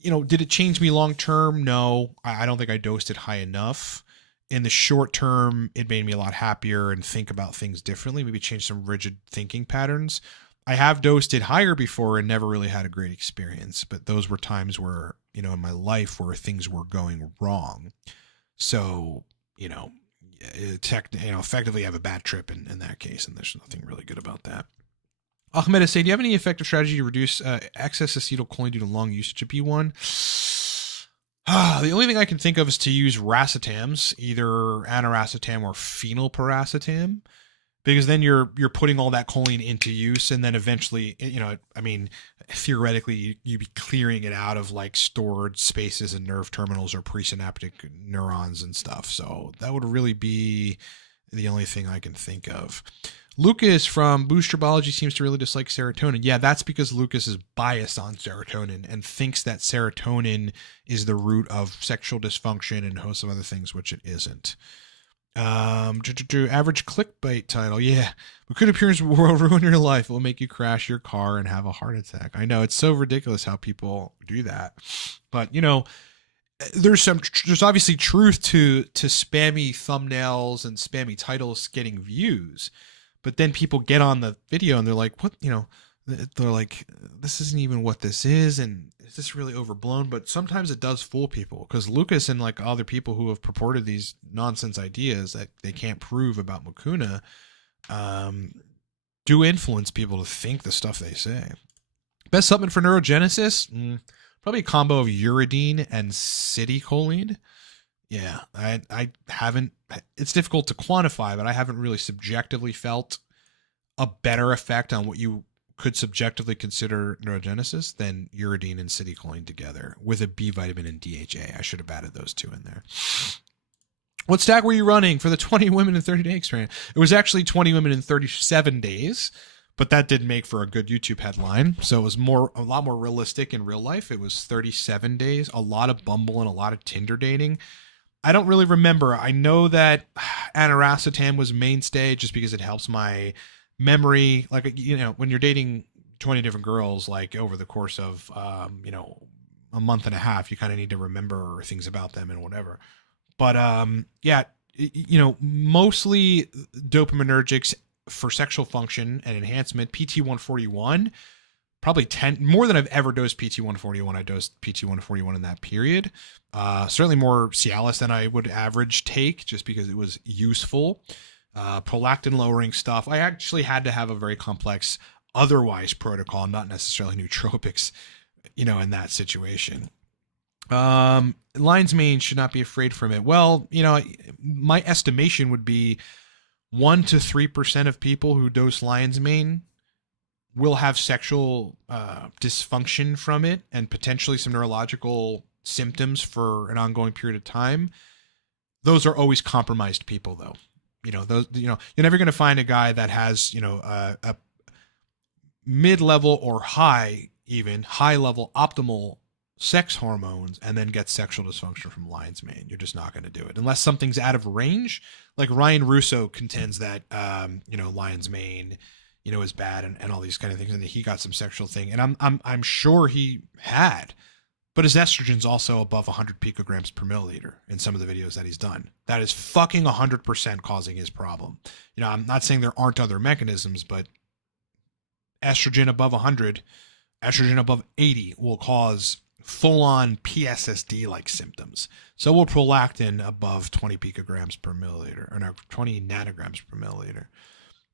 Did it change me long term? No, I don't think I dosed it high enough. In the short term, it made me a lot happier and think about things differently. Maybe change some rigid thinking patterns. I have dosed it higher before and never really had a great experience, but those were times where, in my life where things were going wrong. So, effectively have a bad trip in that case, and there's nothing really good about that. Ahmed is saying, do you have any effective strategy to reduce excess acetylcholine due to long usage of B1? The only thing I can think of is to use racetams, either aniracetam or phenylpiracetam, because then you're putting all that choline into use, and then eventually, I mean, theoretically, you'd be clearing it out of like stored spaces and nerve terminals or presynaptic neurons and stuff. So that would really be the only thing I can think of. Lucas from Booster Biology seems to really dislike serotonin. Yeah, that's because Lucas is biased on serotonin and thinks that serotonin is the root of sexual dysfunction and a host of other things, which it isn't. Average clickbait title. Yeah. Could appearance will ruin your life. It will make you crash your car and have a heart attack. I know, it's so ridiculous how people do that. But, there's obviously truth to spammy thumbnails and spammy titles getting views. But then people get on the video and they're like, what, they're like, this isn't even what this is. And is this really overblown? But sometimes it does fool people, because Lucas and like other people who have purported these nonsense ideas that they can't prove about mucuna do influence people to think the stuff they say. Best supplement for neurogenesis? Probably a combo of uridine and citicoline. Yeah, I haven't, it's difficult to quantify, but I haven't really subjectively felt a better effect on what you could subjectively consider neurogenesis than uridine and citicoline together with a B vitamin and DHA. I should have added those two in there. What stack were you running for the 20 women in 30 day experiment? It was actually 20 women in 37 days, but that did make for a good YouTube headline. So it was a lot more realistic in real life. It was 37 days, a lot of Bumble and a lot of Tinder dating. I don't really remember. I know that aniracetam was mainstay just because it helps my memory. Like, when you're dating 20 different girls, like over the course of, a month and a half, you kind of need to remember things about them and whatever. But, mostly dopaminergics for sexual function and enhancement. PT141, probably 10 more than I've ever dosed PT141. I dosed PT141 in that period. Certainly more Cialis than I would average take, just because it was useful. Prolactin lowering stuff. I actually had to have a very complex otherwise protocol, not necessarily nootropics, in that situation. Lion's mane should not be afraid from it. Well, my estimation would be 1 to 3% of people who dose lion's mane will have sexual dysfunction from it, and potentially some neurological symptoms for an ongoing period of time. Those are always compromised people, though. You're never going to find a guy that has, a mid-level or high level optimal sex hormones and then get sexual dysfunction from lion's mane. You're just not going to do it unless something's out of range. Like Ryan Russo contends that, lion's mane, is bad and all these kind of things, and he got some sexual thing, and I'm sure he had, but his estrogen's also above 100 picograms per milliliter in some of the videos that he's done. That is fucking 100% causing his problem. I'm not saying there aren't other mechanisms, but estrogen above 100, estrogen above 80 will cause full-on PSSD like symptoms. So will prolactin above 20 picograms per milliliter, or no, 20 nanograms per milliliter.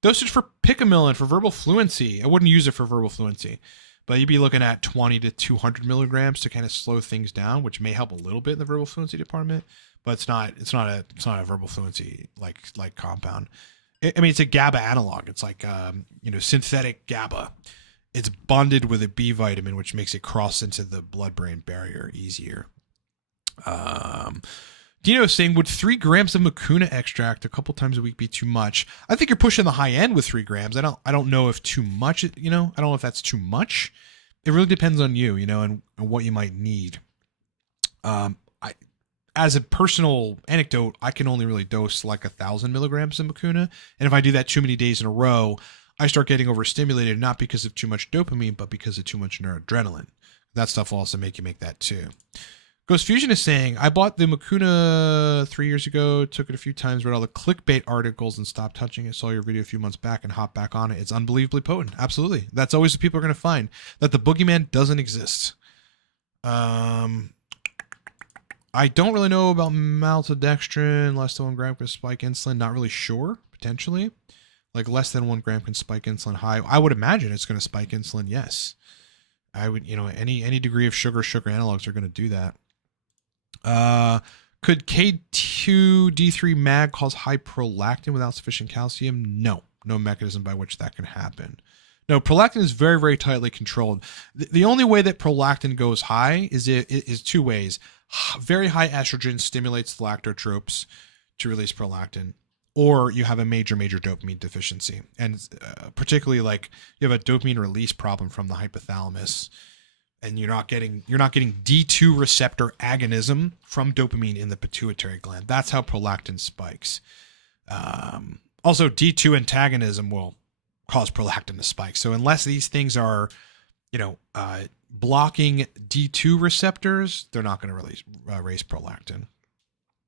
Dosage for Picamillan for verbal fluency. I wouldn't use it for verbal fluency, but you'd be looking at 20 to 200 milligrams to kind of slow things down, which may help a little bit in the verbal fluency department, but it's not a verbal fluency like compound. I mean, it's a GABA analog. It's like synthetic GABA. It's bonded with a B vitamin, which makes it cross into the blood-brain barrier easier. Dino saying, would 3 grams of mucuna extract a couple times a week be too much? I think you're pushing the high end with 3 grams. I don't know if too much, I don't know if that's too much. It really depends on you, and what you might need. As a personal anecdote, I can only really dose like 1,000 milligrams of mucuna. And if I do that too many days in a row, I start getting overstimulated, not because of too much dopamine, but because of too much noradrenaline. That stuff will also make you make that too. Ghost Fusion is saying, I bought the mucuna 3 years ago, took it a few times, read all the clickbait articles and stopped touching it. Saw your video a few months back and hopped back on it. It's unbelievably potent. Absolutely. That's always what people are going to find, that the boogeyman doesn't exist. I don't really know about maltodextrin, less than 1 gram per spike insulin. Not really sure, potentially. Like less than 1 gram can spike insulin high. I would imagine it's going to spike insulin. Yes. I would, any degree of sugar analogs are going to do that. Could K2D3 mag cause high prolactin without sufficient calcium? No mechanism by which that can happen. No, prolactin is very, very tightly controlled. The only way that prolactin goes high is 2 ways. Very high estrogen stimulates the lactotropes to release prolactin, or you have a major dopamine deficiency. And particularly like you have a dopamine release problem from the hypothalamus, and you're not getting D2 receptor agonism from dopamine in the pituitary gland. That's how prolactin spikes. Also, D2 antagonism will cause prolactin to spike. So unless these things are, blocking D2 receptors, they're not going to raise prolactin.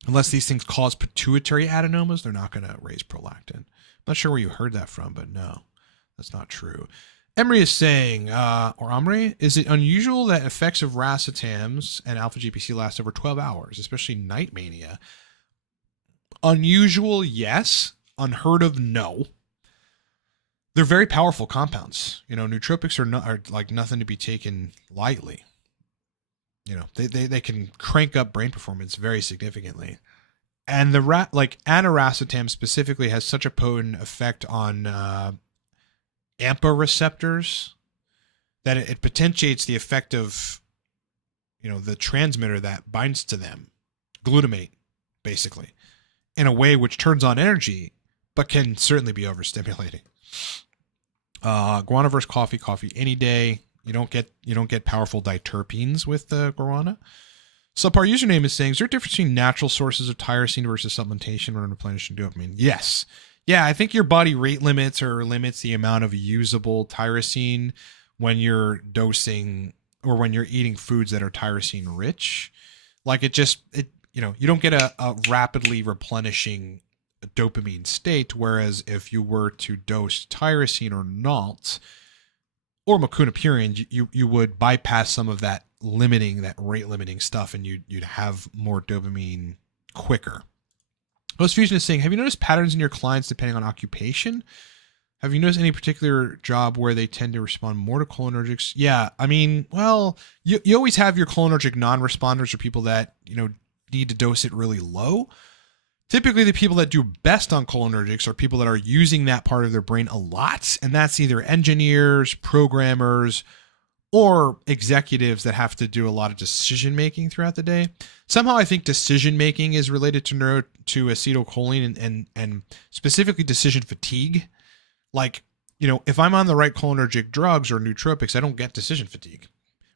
Unless these things cause pituitary adenomas, they're not going to raise prolactin. I'm not sure where you heard that from, but no, that's not true. Emery is saying, or Omri, is it unusual that effects of racetams and alpha GPC last over 12 hours, especially night mania? Unusual, yes. Unheard of, no. They're very powerful compounds. Nootropics are like nothing to be taken lightly. They can crank up brain performance very significantly. And the aniracetam specifically has such a potent effect on AMPA receptors that it potentiates the effect of, the transmitter that binds to them, glutamate, basically, in a way which turns on energy, but can certainly be overstimulating. Guarana versus coffee any day. You don't get powerful diterpenes with the guarana. Subpar username is saying, is there a difference between natural sources of tyrosine versus supplementation when replenishing dopamine? Yes. Yeah, I think your body rate limits or limits the amount of usable tyrosine when you're dosing or when you're eating foods that are tyrosine rich. Like you don't get a rapidly replenishing dopamine state, whereas if you were to dose tyrosine or not, or macunapurine, you would bypass some of that rate limiting stuff, and you'd have more dopamine quicker. Host Fusion is saying, have you noticed patterns in your clients depending on occupation? Have you noticed any particular job where they tend to respond more to cholinergics? Yeah, you always have your cholinergic non-responders, or people that need to dose it really low. Typically, the people that do best on cholinergics are people that are using that part of their brain a lot, and that's either engineers, programmers, or executives that have to do a lot of decision making throughout the day. Somehow, I think decision making is related to acetylcholine and specifically decision fatigue. Like, if I'm on the right cholinergic drugs or nootropics, I don't get decision fatigue.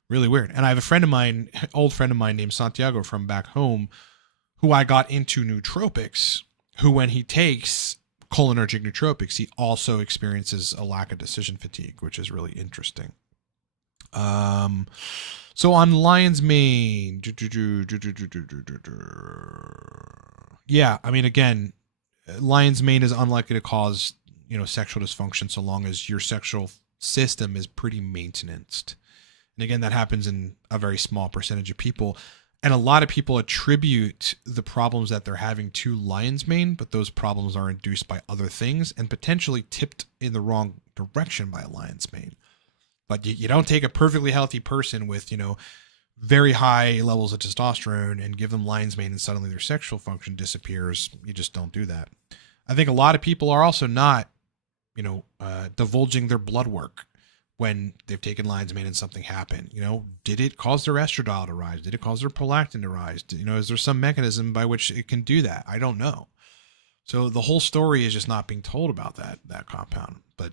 Really weird. And I have a friend of mine, old friend of mine named Santiago from back home, who I got into nootropics, who when he takes cholinergic nootropics, he also experiences a lack of decision fatigue, which is really interesting. So on lion's mane, yeah, again, lion's mane is unlikely to cause, sexual dysfunction so long as your sexual system is pretty maintained. And again, that happens in a very small percentage of people. And a lot of people attribute the problems that they're having to lion's mane, but those problems are induced by other things and potentially tipped in the wrong direction by a lion's mane. But you don't take a perfectly healthy person with, very high levels of testosterone and give them lion's mane and suddenly their sexual function disappears. You just don't do that. I think a lot of people are also not, divulging their blood work when they've taken lion's mane and something happened. Did it cause their estradiol to rise? Did it cause their prolactin to rise? Is there some mechanism by which it can do that? I don't know. So the whole story is just not being told about that compound. But,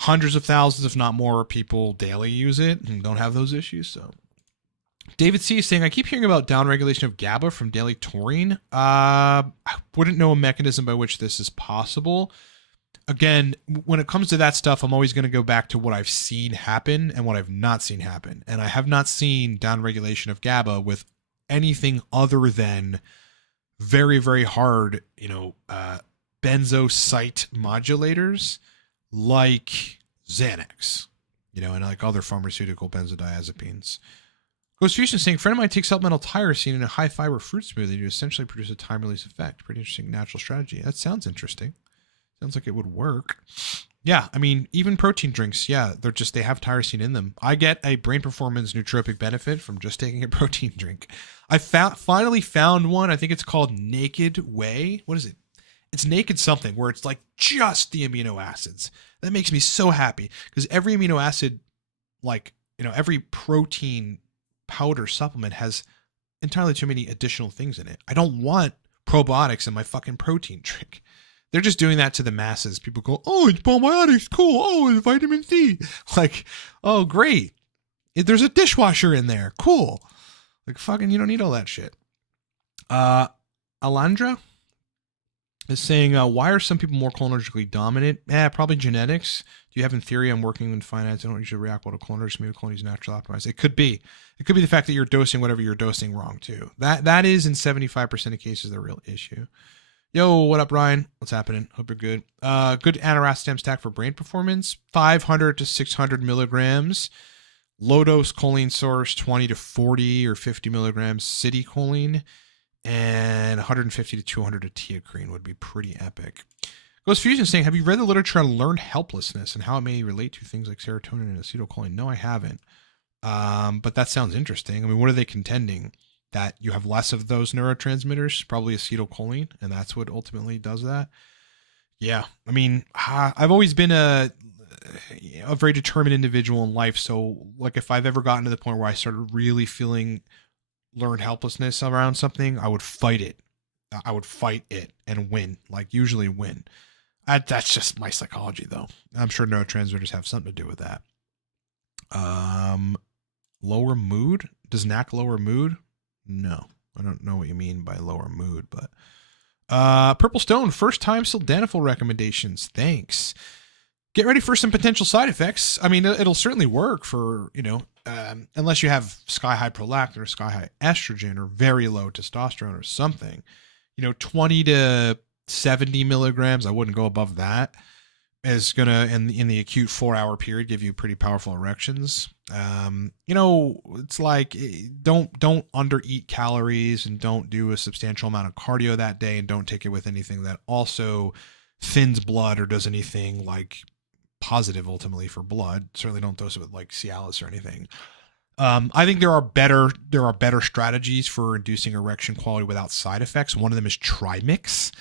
hundreds of thousands, if not more, people daily use it and don't have those issues. So David C is saying, I keep hearing about downregulation of GABA from daily taurine. I wouldn't know a mechanism by which this is possible. Again, when it comes to that stuff, I'm always going to go back to what I've seen happen and what I've not seen happen. And I have not seen downregulation of GABA with anything other than very, very hard, benzo site modulators like Xanax, and like other pharmaceutical benzodiazepines. Ghost Fusion saying, friend of mine takes supplemental tyrosine in a high fiber fruit smoothie to essentially produce a time release effect. Pretty interesting natural strategy. That sounds interesting. Sounds like it would work. Yeah, I mean, even protein drinks, yeah, they have tyrosine in them. I get a brain performance nootropic benefit from just taking a protein drink. I finally found one. I think it's called Naked Whey. What is it? It's Naked something, where it's like just the amino acids. That makes me so happy, because every amino acid, like, every protein powder supplement has entirely too many additional things in it. I don't want probiotics in my fucking protein drink. They're just doing that to the masses. People go, oh, it's probiotics, cool. Oh, it's vitamin C. Like, oh, great. There's a dishwasher in there. Cool. Like, fucking, you don't need all that shit. Alandra is saying, why are some people more cholinergically dominant? Probably genetics. Do you have in theory, I'm working in finance, I don't usually react well to cholinergics, maybe choline is naturally optimized. It could be. It could be the fact that you're dosing whatever you're dosing wrong too. That is in 75% of cases the real issue. Yo, what up, Ryan? What's happening? Hope you're good. Good anti-racetam stack for brain performance, 500 to 600 milligrams. Low dose choline source, 20 to 40 or 50 milligrams city choline, and 150 to 200 of teocrine would be pretty epic. Ghost Fusion saying, have you read the literature on learned helplessness and how it may relate to things like serotonin and acetylcholine? No, I haven't. But that sounds interesting. I mean, what are they contending? That you have less of those neurotransmitters, probably acetylcholine, and that's what ultimately does that. Yeah, I mean, I've always been a very determined individual in life. So, like, if I've ever gotten to the point where I started really feeling learned helplessness around something, I would fight it. I would fight it and win, like usually win. That's just my psychology, though. I'm sure neurotransmitters have something to do with that. Lower mood? Does NAC lower mood? No, I don't know what you mean by lower mood, but Purple Stone, first time sildenafil recommendations. Thanks. Get ready for some potential side effects. I mean, it'll certainly work for, unless you have sky high prolactin or sky high estrogen or very low testosterone or something, 20 to 70 milligrams. I wouldn't go above that. Is gonna in the acute 4-hour period give you pretty powerful erections. It's like don't undereat calories and don't do a substantial amount of cardio that day, and don't take it with anything that also thins blood or does anything like positive ultimately for blood. Certainly don't dose it with like Cialis or anything. I think there are better strategies for inducing erection quality without side effects. One of them is Trimix.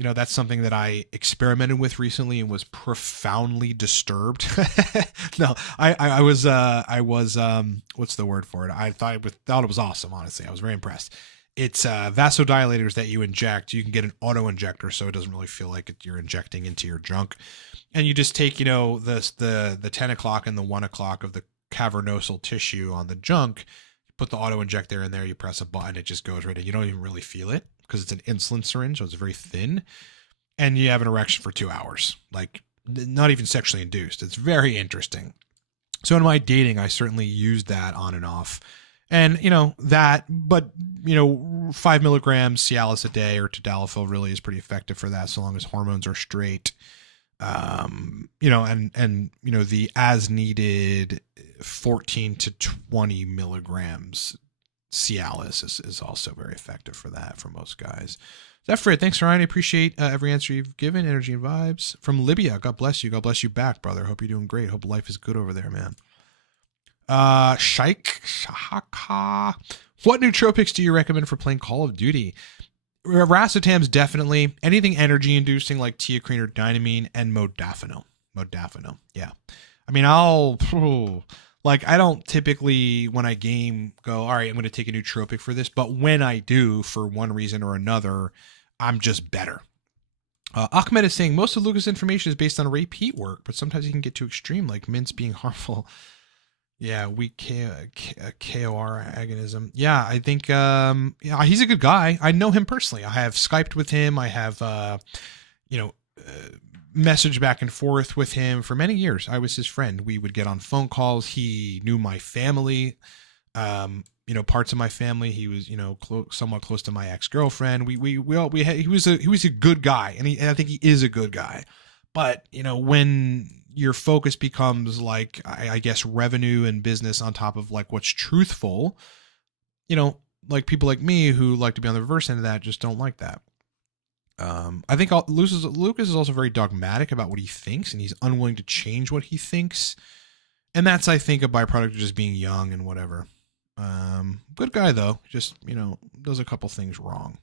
That's something that I experimented with recently and was profoundly disturbed. No, I was, what's the word for it? I thought it was awesome. Honestly, I was very impressed. It's vasodilators that you inject. You can get an auto injector, so it doesn't really feel like you're injecting into your junk. And you just take, the 10 o'clock and the 1 o'clock of the cavernosal tissue on the junk, you put the auto injector in there, you press a button, it just goes right in. You don't even really feel it, because it's an insulin syringe, so it's very thin, and you have an erection for 2 hours, like not even sexually induced. It's very interesting. So in my dating, I certainly used that on and off, and 5 milligrams Cialis a day or tadalafil really is pretty effective for that, so long as hormones are straight. The as needed 14 to 20 milligrams Cialis is also very effective for that for most guys. Zephyr, thanks, Ryan. I appreciate every answer you've given. Energy and vibes from Libya. God bless you. God bless you back, brother. Hope you're doing great. Hope life is good over there, man. Shaka. What nootropics do you recommend for playing Call of Duty? Racetams, definitely. Anything energy inducing like teocrine or dynamine, and modafinil. Yeah. I mean, I don't typically, when I game, go, all right, I'm going to take a nootropic for this. But when I do, for one reason or another, I'm just better. Ahmed is saying most of Lucas' information is based on repeat work, but sometimes he can get too extreme, like mints being harmful. Yeah, weak KOR agonism. Yeah, I think he's a good guy. I know him personally. I have Skyped with him. I have, messaged back and forth with him for many years. I was his friend. We would get on phone calls. He knew my family, parts of my family. He was, somewhat close to my ex-girlfriend. He was a good guy, and I think he is a good guy. But, when your focus becomes like, I guess, revenue and business on top of like what's truthful, like people like me who like to be on the reverse end of that just don't like that. I think Lucas is also very dogmatic about what he thinks, and he's unwilling to change what he thinks. And that's, I think, a byproduct of just being young and whatever. Good guy though, just, does a couple things wrong.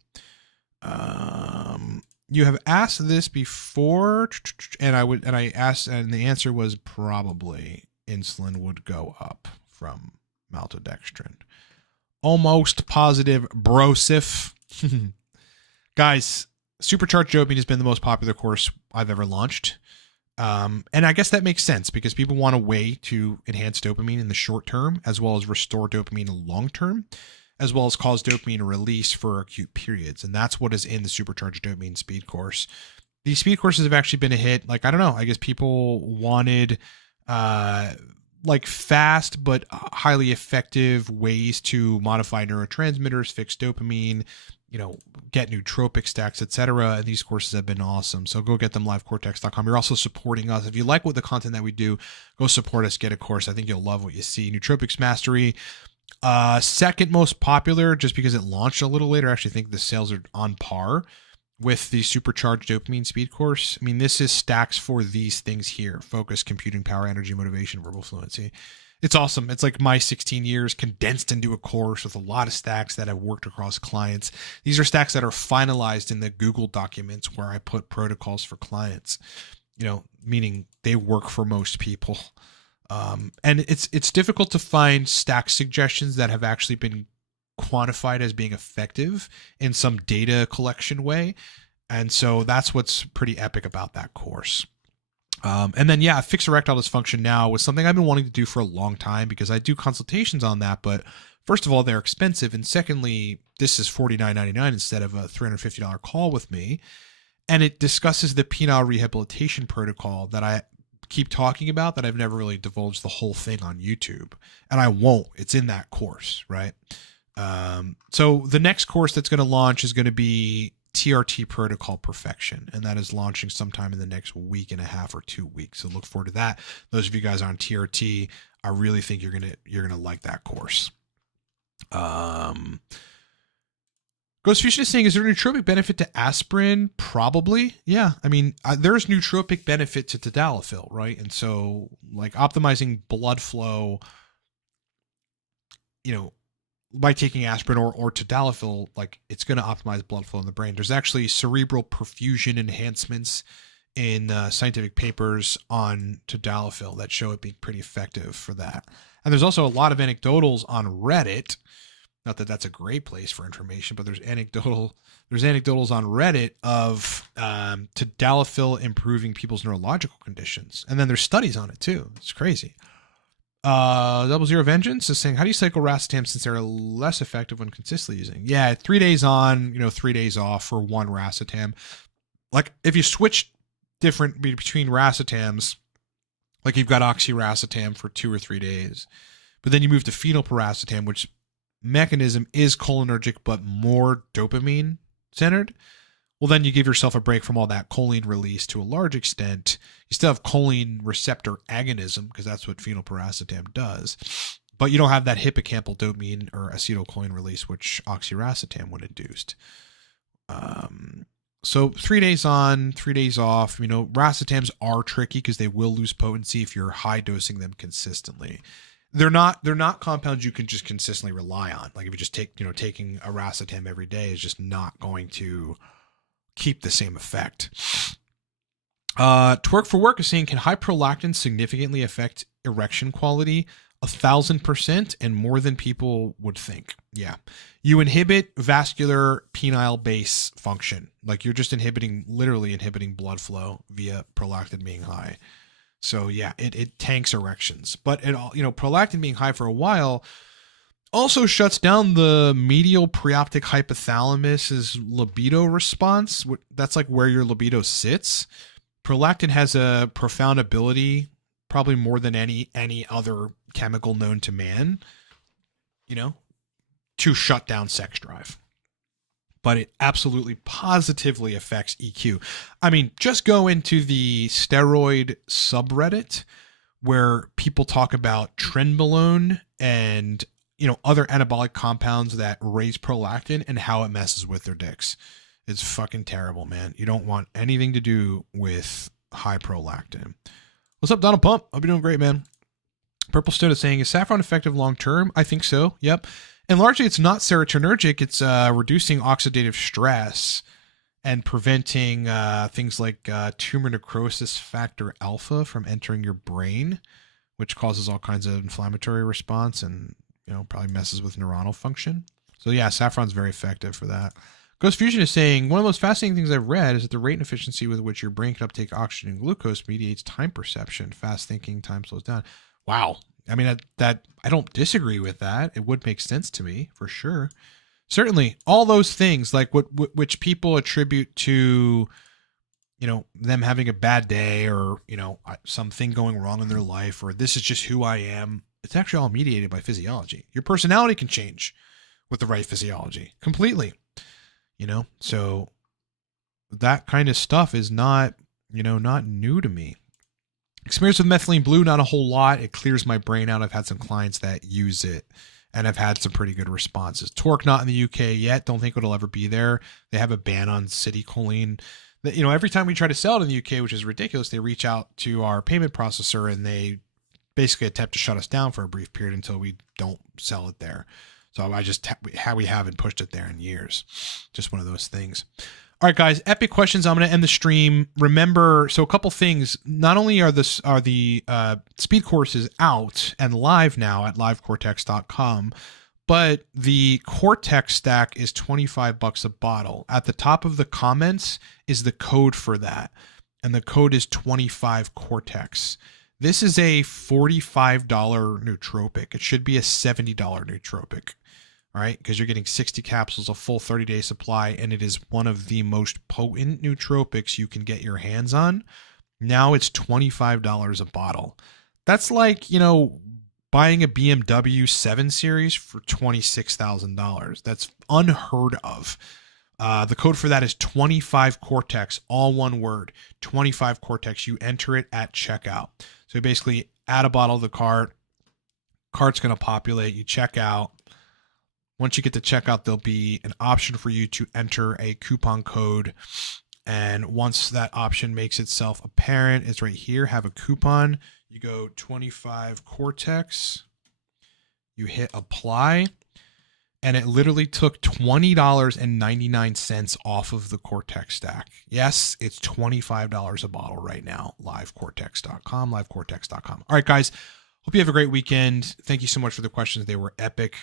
You have asked this before, and I asked, and the answer was probably insulin would go up from maltodextrin. Almost positive brosif. Guys, supercharged dopamine has been the most popular course I've ever launched. And I guess that makes sense because people want a way to enhance dopamine in the short term, as well as restore dopamine in the long term, as well as cause dopamine release for acute periods. And that's what is in the supercharged dopamine speed course. These speed courses have actually been a hit. Like, I don't know, I guess people wanted, like fast but highly effective ways to modify neurotransmitters, fix dopamine, get nootropic stacks, etc. And these courses have been awesome. So go get them, livecortex.com. You're also supporting us. If you like what the content that we do, go support us, get a course. I think you'll love what you see. Nootropics Mastery, second most popular just because it launched a little later. I actually think the sales are on par with the supercharged dopamine speed course. I mean, this is stacks for these things here: focus, computing power, energy, motivation, verbal fluency. It's awesome. It's like my 16 years condensed into a course with a lot of stacks that have worked across clients. These are stacks that are finalized in the Google documents where I put protocols for clients, meaning they work for most people. And it's difficult to find stack suggestions that have actually been quantified as being effective in some data collection way. And so that's what's pretty epic about that course. And then, fix erectile dysfunction now was something I've been wanting to do for a long time because I do consultations on that. But first of all, they're expensive. And secondly, this is $49.99 instead of a $350 call with me. And it discusses the penile rehabilitation protocol that I keep talking about that I've never really divulged the whole thing on YouTube. And I won't. It's in that course, right? So the next course that's going to launch is going to be TRT protocol perfection, and that is launching sometime in the next week and a half or 2 weeks. So look forward to that. Those of you guys on TRT, I really think you're gonna like that course. Ghost Fusion is saying, is there a nootropic benefit to aspirin? Probably. Yeah. I mean, there's nootropic benefit to tadalafil, right? And so like optimizing blood flow, by taking aspirin or tadalafil, like it's going to optimize blood flow in the brain. There's actually cerebral perfusion enhancements in scientific papers on tadalafil that show it being pretty effective for that. And there's also a lot of anecdotals on Reddit. Not that that's a great place for information, but there's anecdotals on Reddit of tadalafil improving people's neurological conditions. And then there's studies on it too. It's crazy. Double Zero Vengeance is saying, how do you cycle racetams since they're less effective when consistently using? Yeah, 3 days on, 3 days off for one racetam. Like if you switch different between racetams, like you've got oxyracetam for 2 or 3 days, but then you move to phenylpiracetam, which mechanism is cholinergic but more dopamine centered. Well, then you give yourself a break from all that choline release to a large extent. You still have choline receptor agonism because that's what phenylpiracetam does, but you don't have that hippocampal dopamine or acetylcholine release, which oxyracetam would induce. So 3 days on, 3 days off. Racetams are tricky because they will lose potency if you're high dosing them consistently. They're not compounds you can just consistently rely on. Like if you just taking a racetam every day is just not going to keep the same effect. Twerk for Work is saying, can high prolactin significantly affect erection quality? 1,000% and more than people would think. Yeah. You inhibit vascular penile base function. Like you're just literally inhibiting blood flow via prolactin being high. So yeah, it tanks erections. But prolactin being high for a while also shuts down the medial preoptic hypothalamus's libido response. That's like where your libido sits. Prolactin has a profound ability, probably more than any other chemical known to man, to shut down sex drive. But it absolutely positively affects EQ. I mean, just go into the steroid subreddit where people talk about trenbolone and other anabolic compounds that raise prolactin and how it messes with their dicks. It's fucking terrible, man. You don't want anything to do with high prolactin. What's up, Donald Pump? Hope you're doing great, man. Purple Stood is saying, is saffron effective long term? I think so. Yep. And largely it's not serotonergic. It's reducing oxidative stress and preventing things like tumor necrosis factor alpha from entering your brain, which causes all kinds of inflammatory response and, you know, probably messes with neuronal function. So yeah, saffron's very effective for that. Ghost Fusion is saying, one of the most fascinating things I've read is that the rate and efficiency with which your brain can uptake oxygen and glucose mediates time perception. Fast thinking, time slows down. Wow. I mean, that I don't disagree with that. It would make sense to me for sure. Certainly all those things like which people attribute to, you know, them having a bad day or, you know, something going wrong in their life, or this is just who I am. It's actually all mediated by physiology. Your personality can change with the right physiology completely, you know? So that kind of stuff is not, you know, not new to me. Experience with methylene blue, not a whole lot. It clears my brain out. I've had some clients that use it and I've had some pretty good responses. Torque, not in the UK yet. Don't think it'll ever be there. They have a ban on citicoline. You know, every time we try to sell it in the UK, which is ridiculous, they reach out to our payment processor and they basically attempt to shut us down for a brief period until we don't sell it there. So we haven't pushed it there in years. Just one of those things. All right, guys, epic questions. I'm going to end the stream. Remember, so a couple things. Not only are the speed courses out and live now at livecortex.com, but the Cortex stack is $25 a bottle. At the top of the comments is the code for that, and the code is 25 Cortex. This is a $45 nootropic. It should be a $70 nootropic. All right, because you're getting 60 capsules, a full 30-day supply, and it is one of the most potent nootropics you can get your hands on. Now it's $25 a bottle. That's like, you know, buying a BMW 7 Series for $26,000. That's unheard of. The code for that is 25 Cortex, all one word, 25 Cortex. You enter it at checkout. So basically add a bottle to the cart. Cart's going to populate. You check out. Once you get to checkout, there'll be an option for you to enter a coupon code. And once that option makes itself apparent, it's right here. Have a coupon. You go 25 Cortex. You hit apply. And it literally took $20.99 off of the Cortex stack. Yes, it's $25 a bottle right now. Livecortex.com, livecortex.com. All right, guys. Hope you have a great weekend. Thank you so much for the questions. They were epic.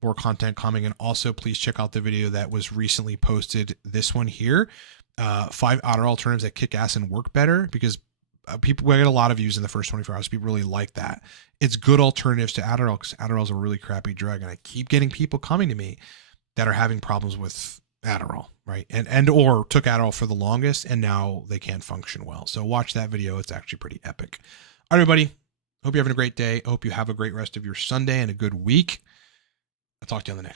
More content coming. And also please check out the video that was recently posted. This one here, 5 Adderall alternatives that kick ass and work better, because we get a lot of views in the first 24 hours. People really like that. It's good alternatives to Adderall, because Adderall is a really crappy drug. And I keep getting people coming to me that are having problems with Adderall, right? And or took Adderall for the longest and now they can't function well. So watch that video. It's actually pretty epic. All right, everybody. Hope you're having a great day. Hope you have a great rest of your Sunday and a good week. I'll talk to you on the next.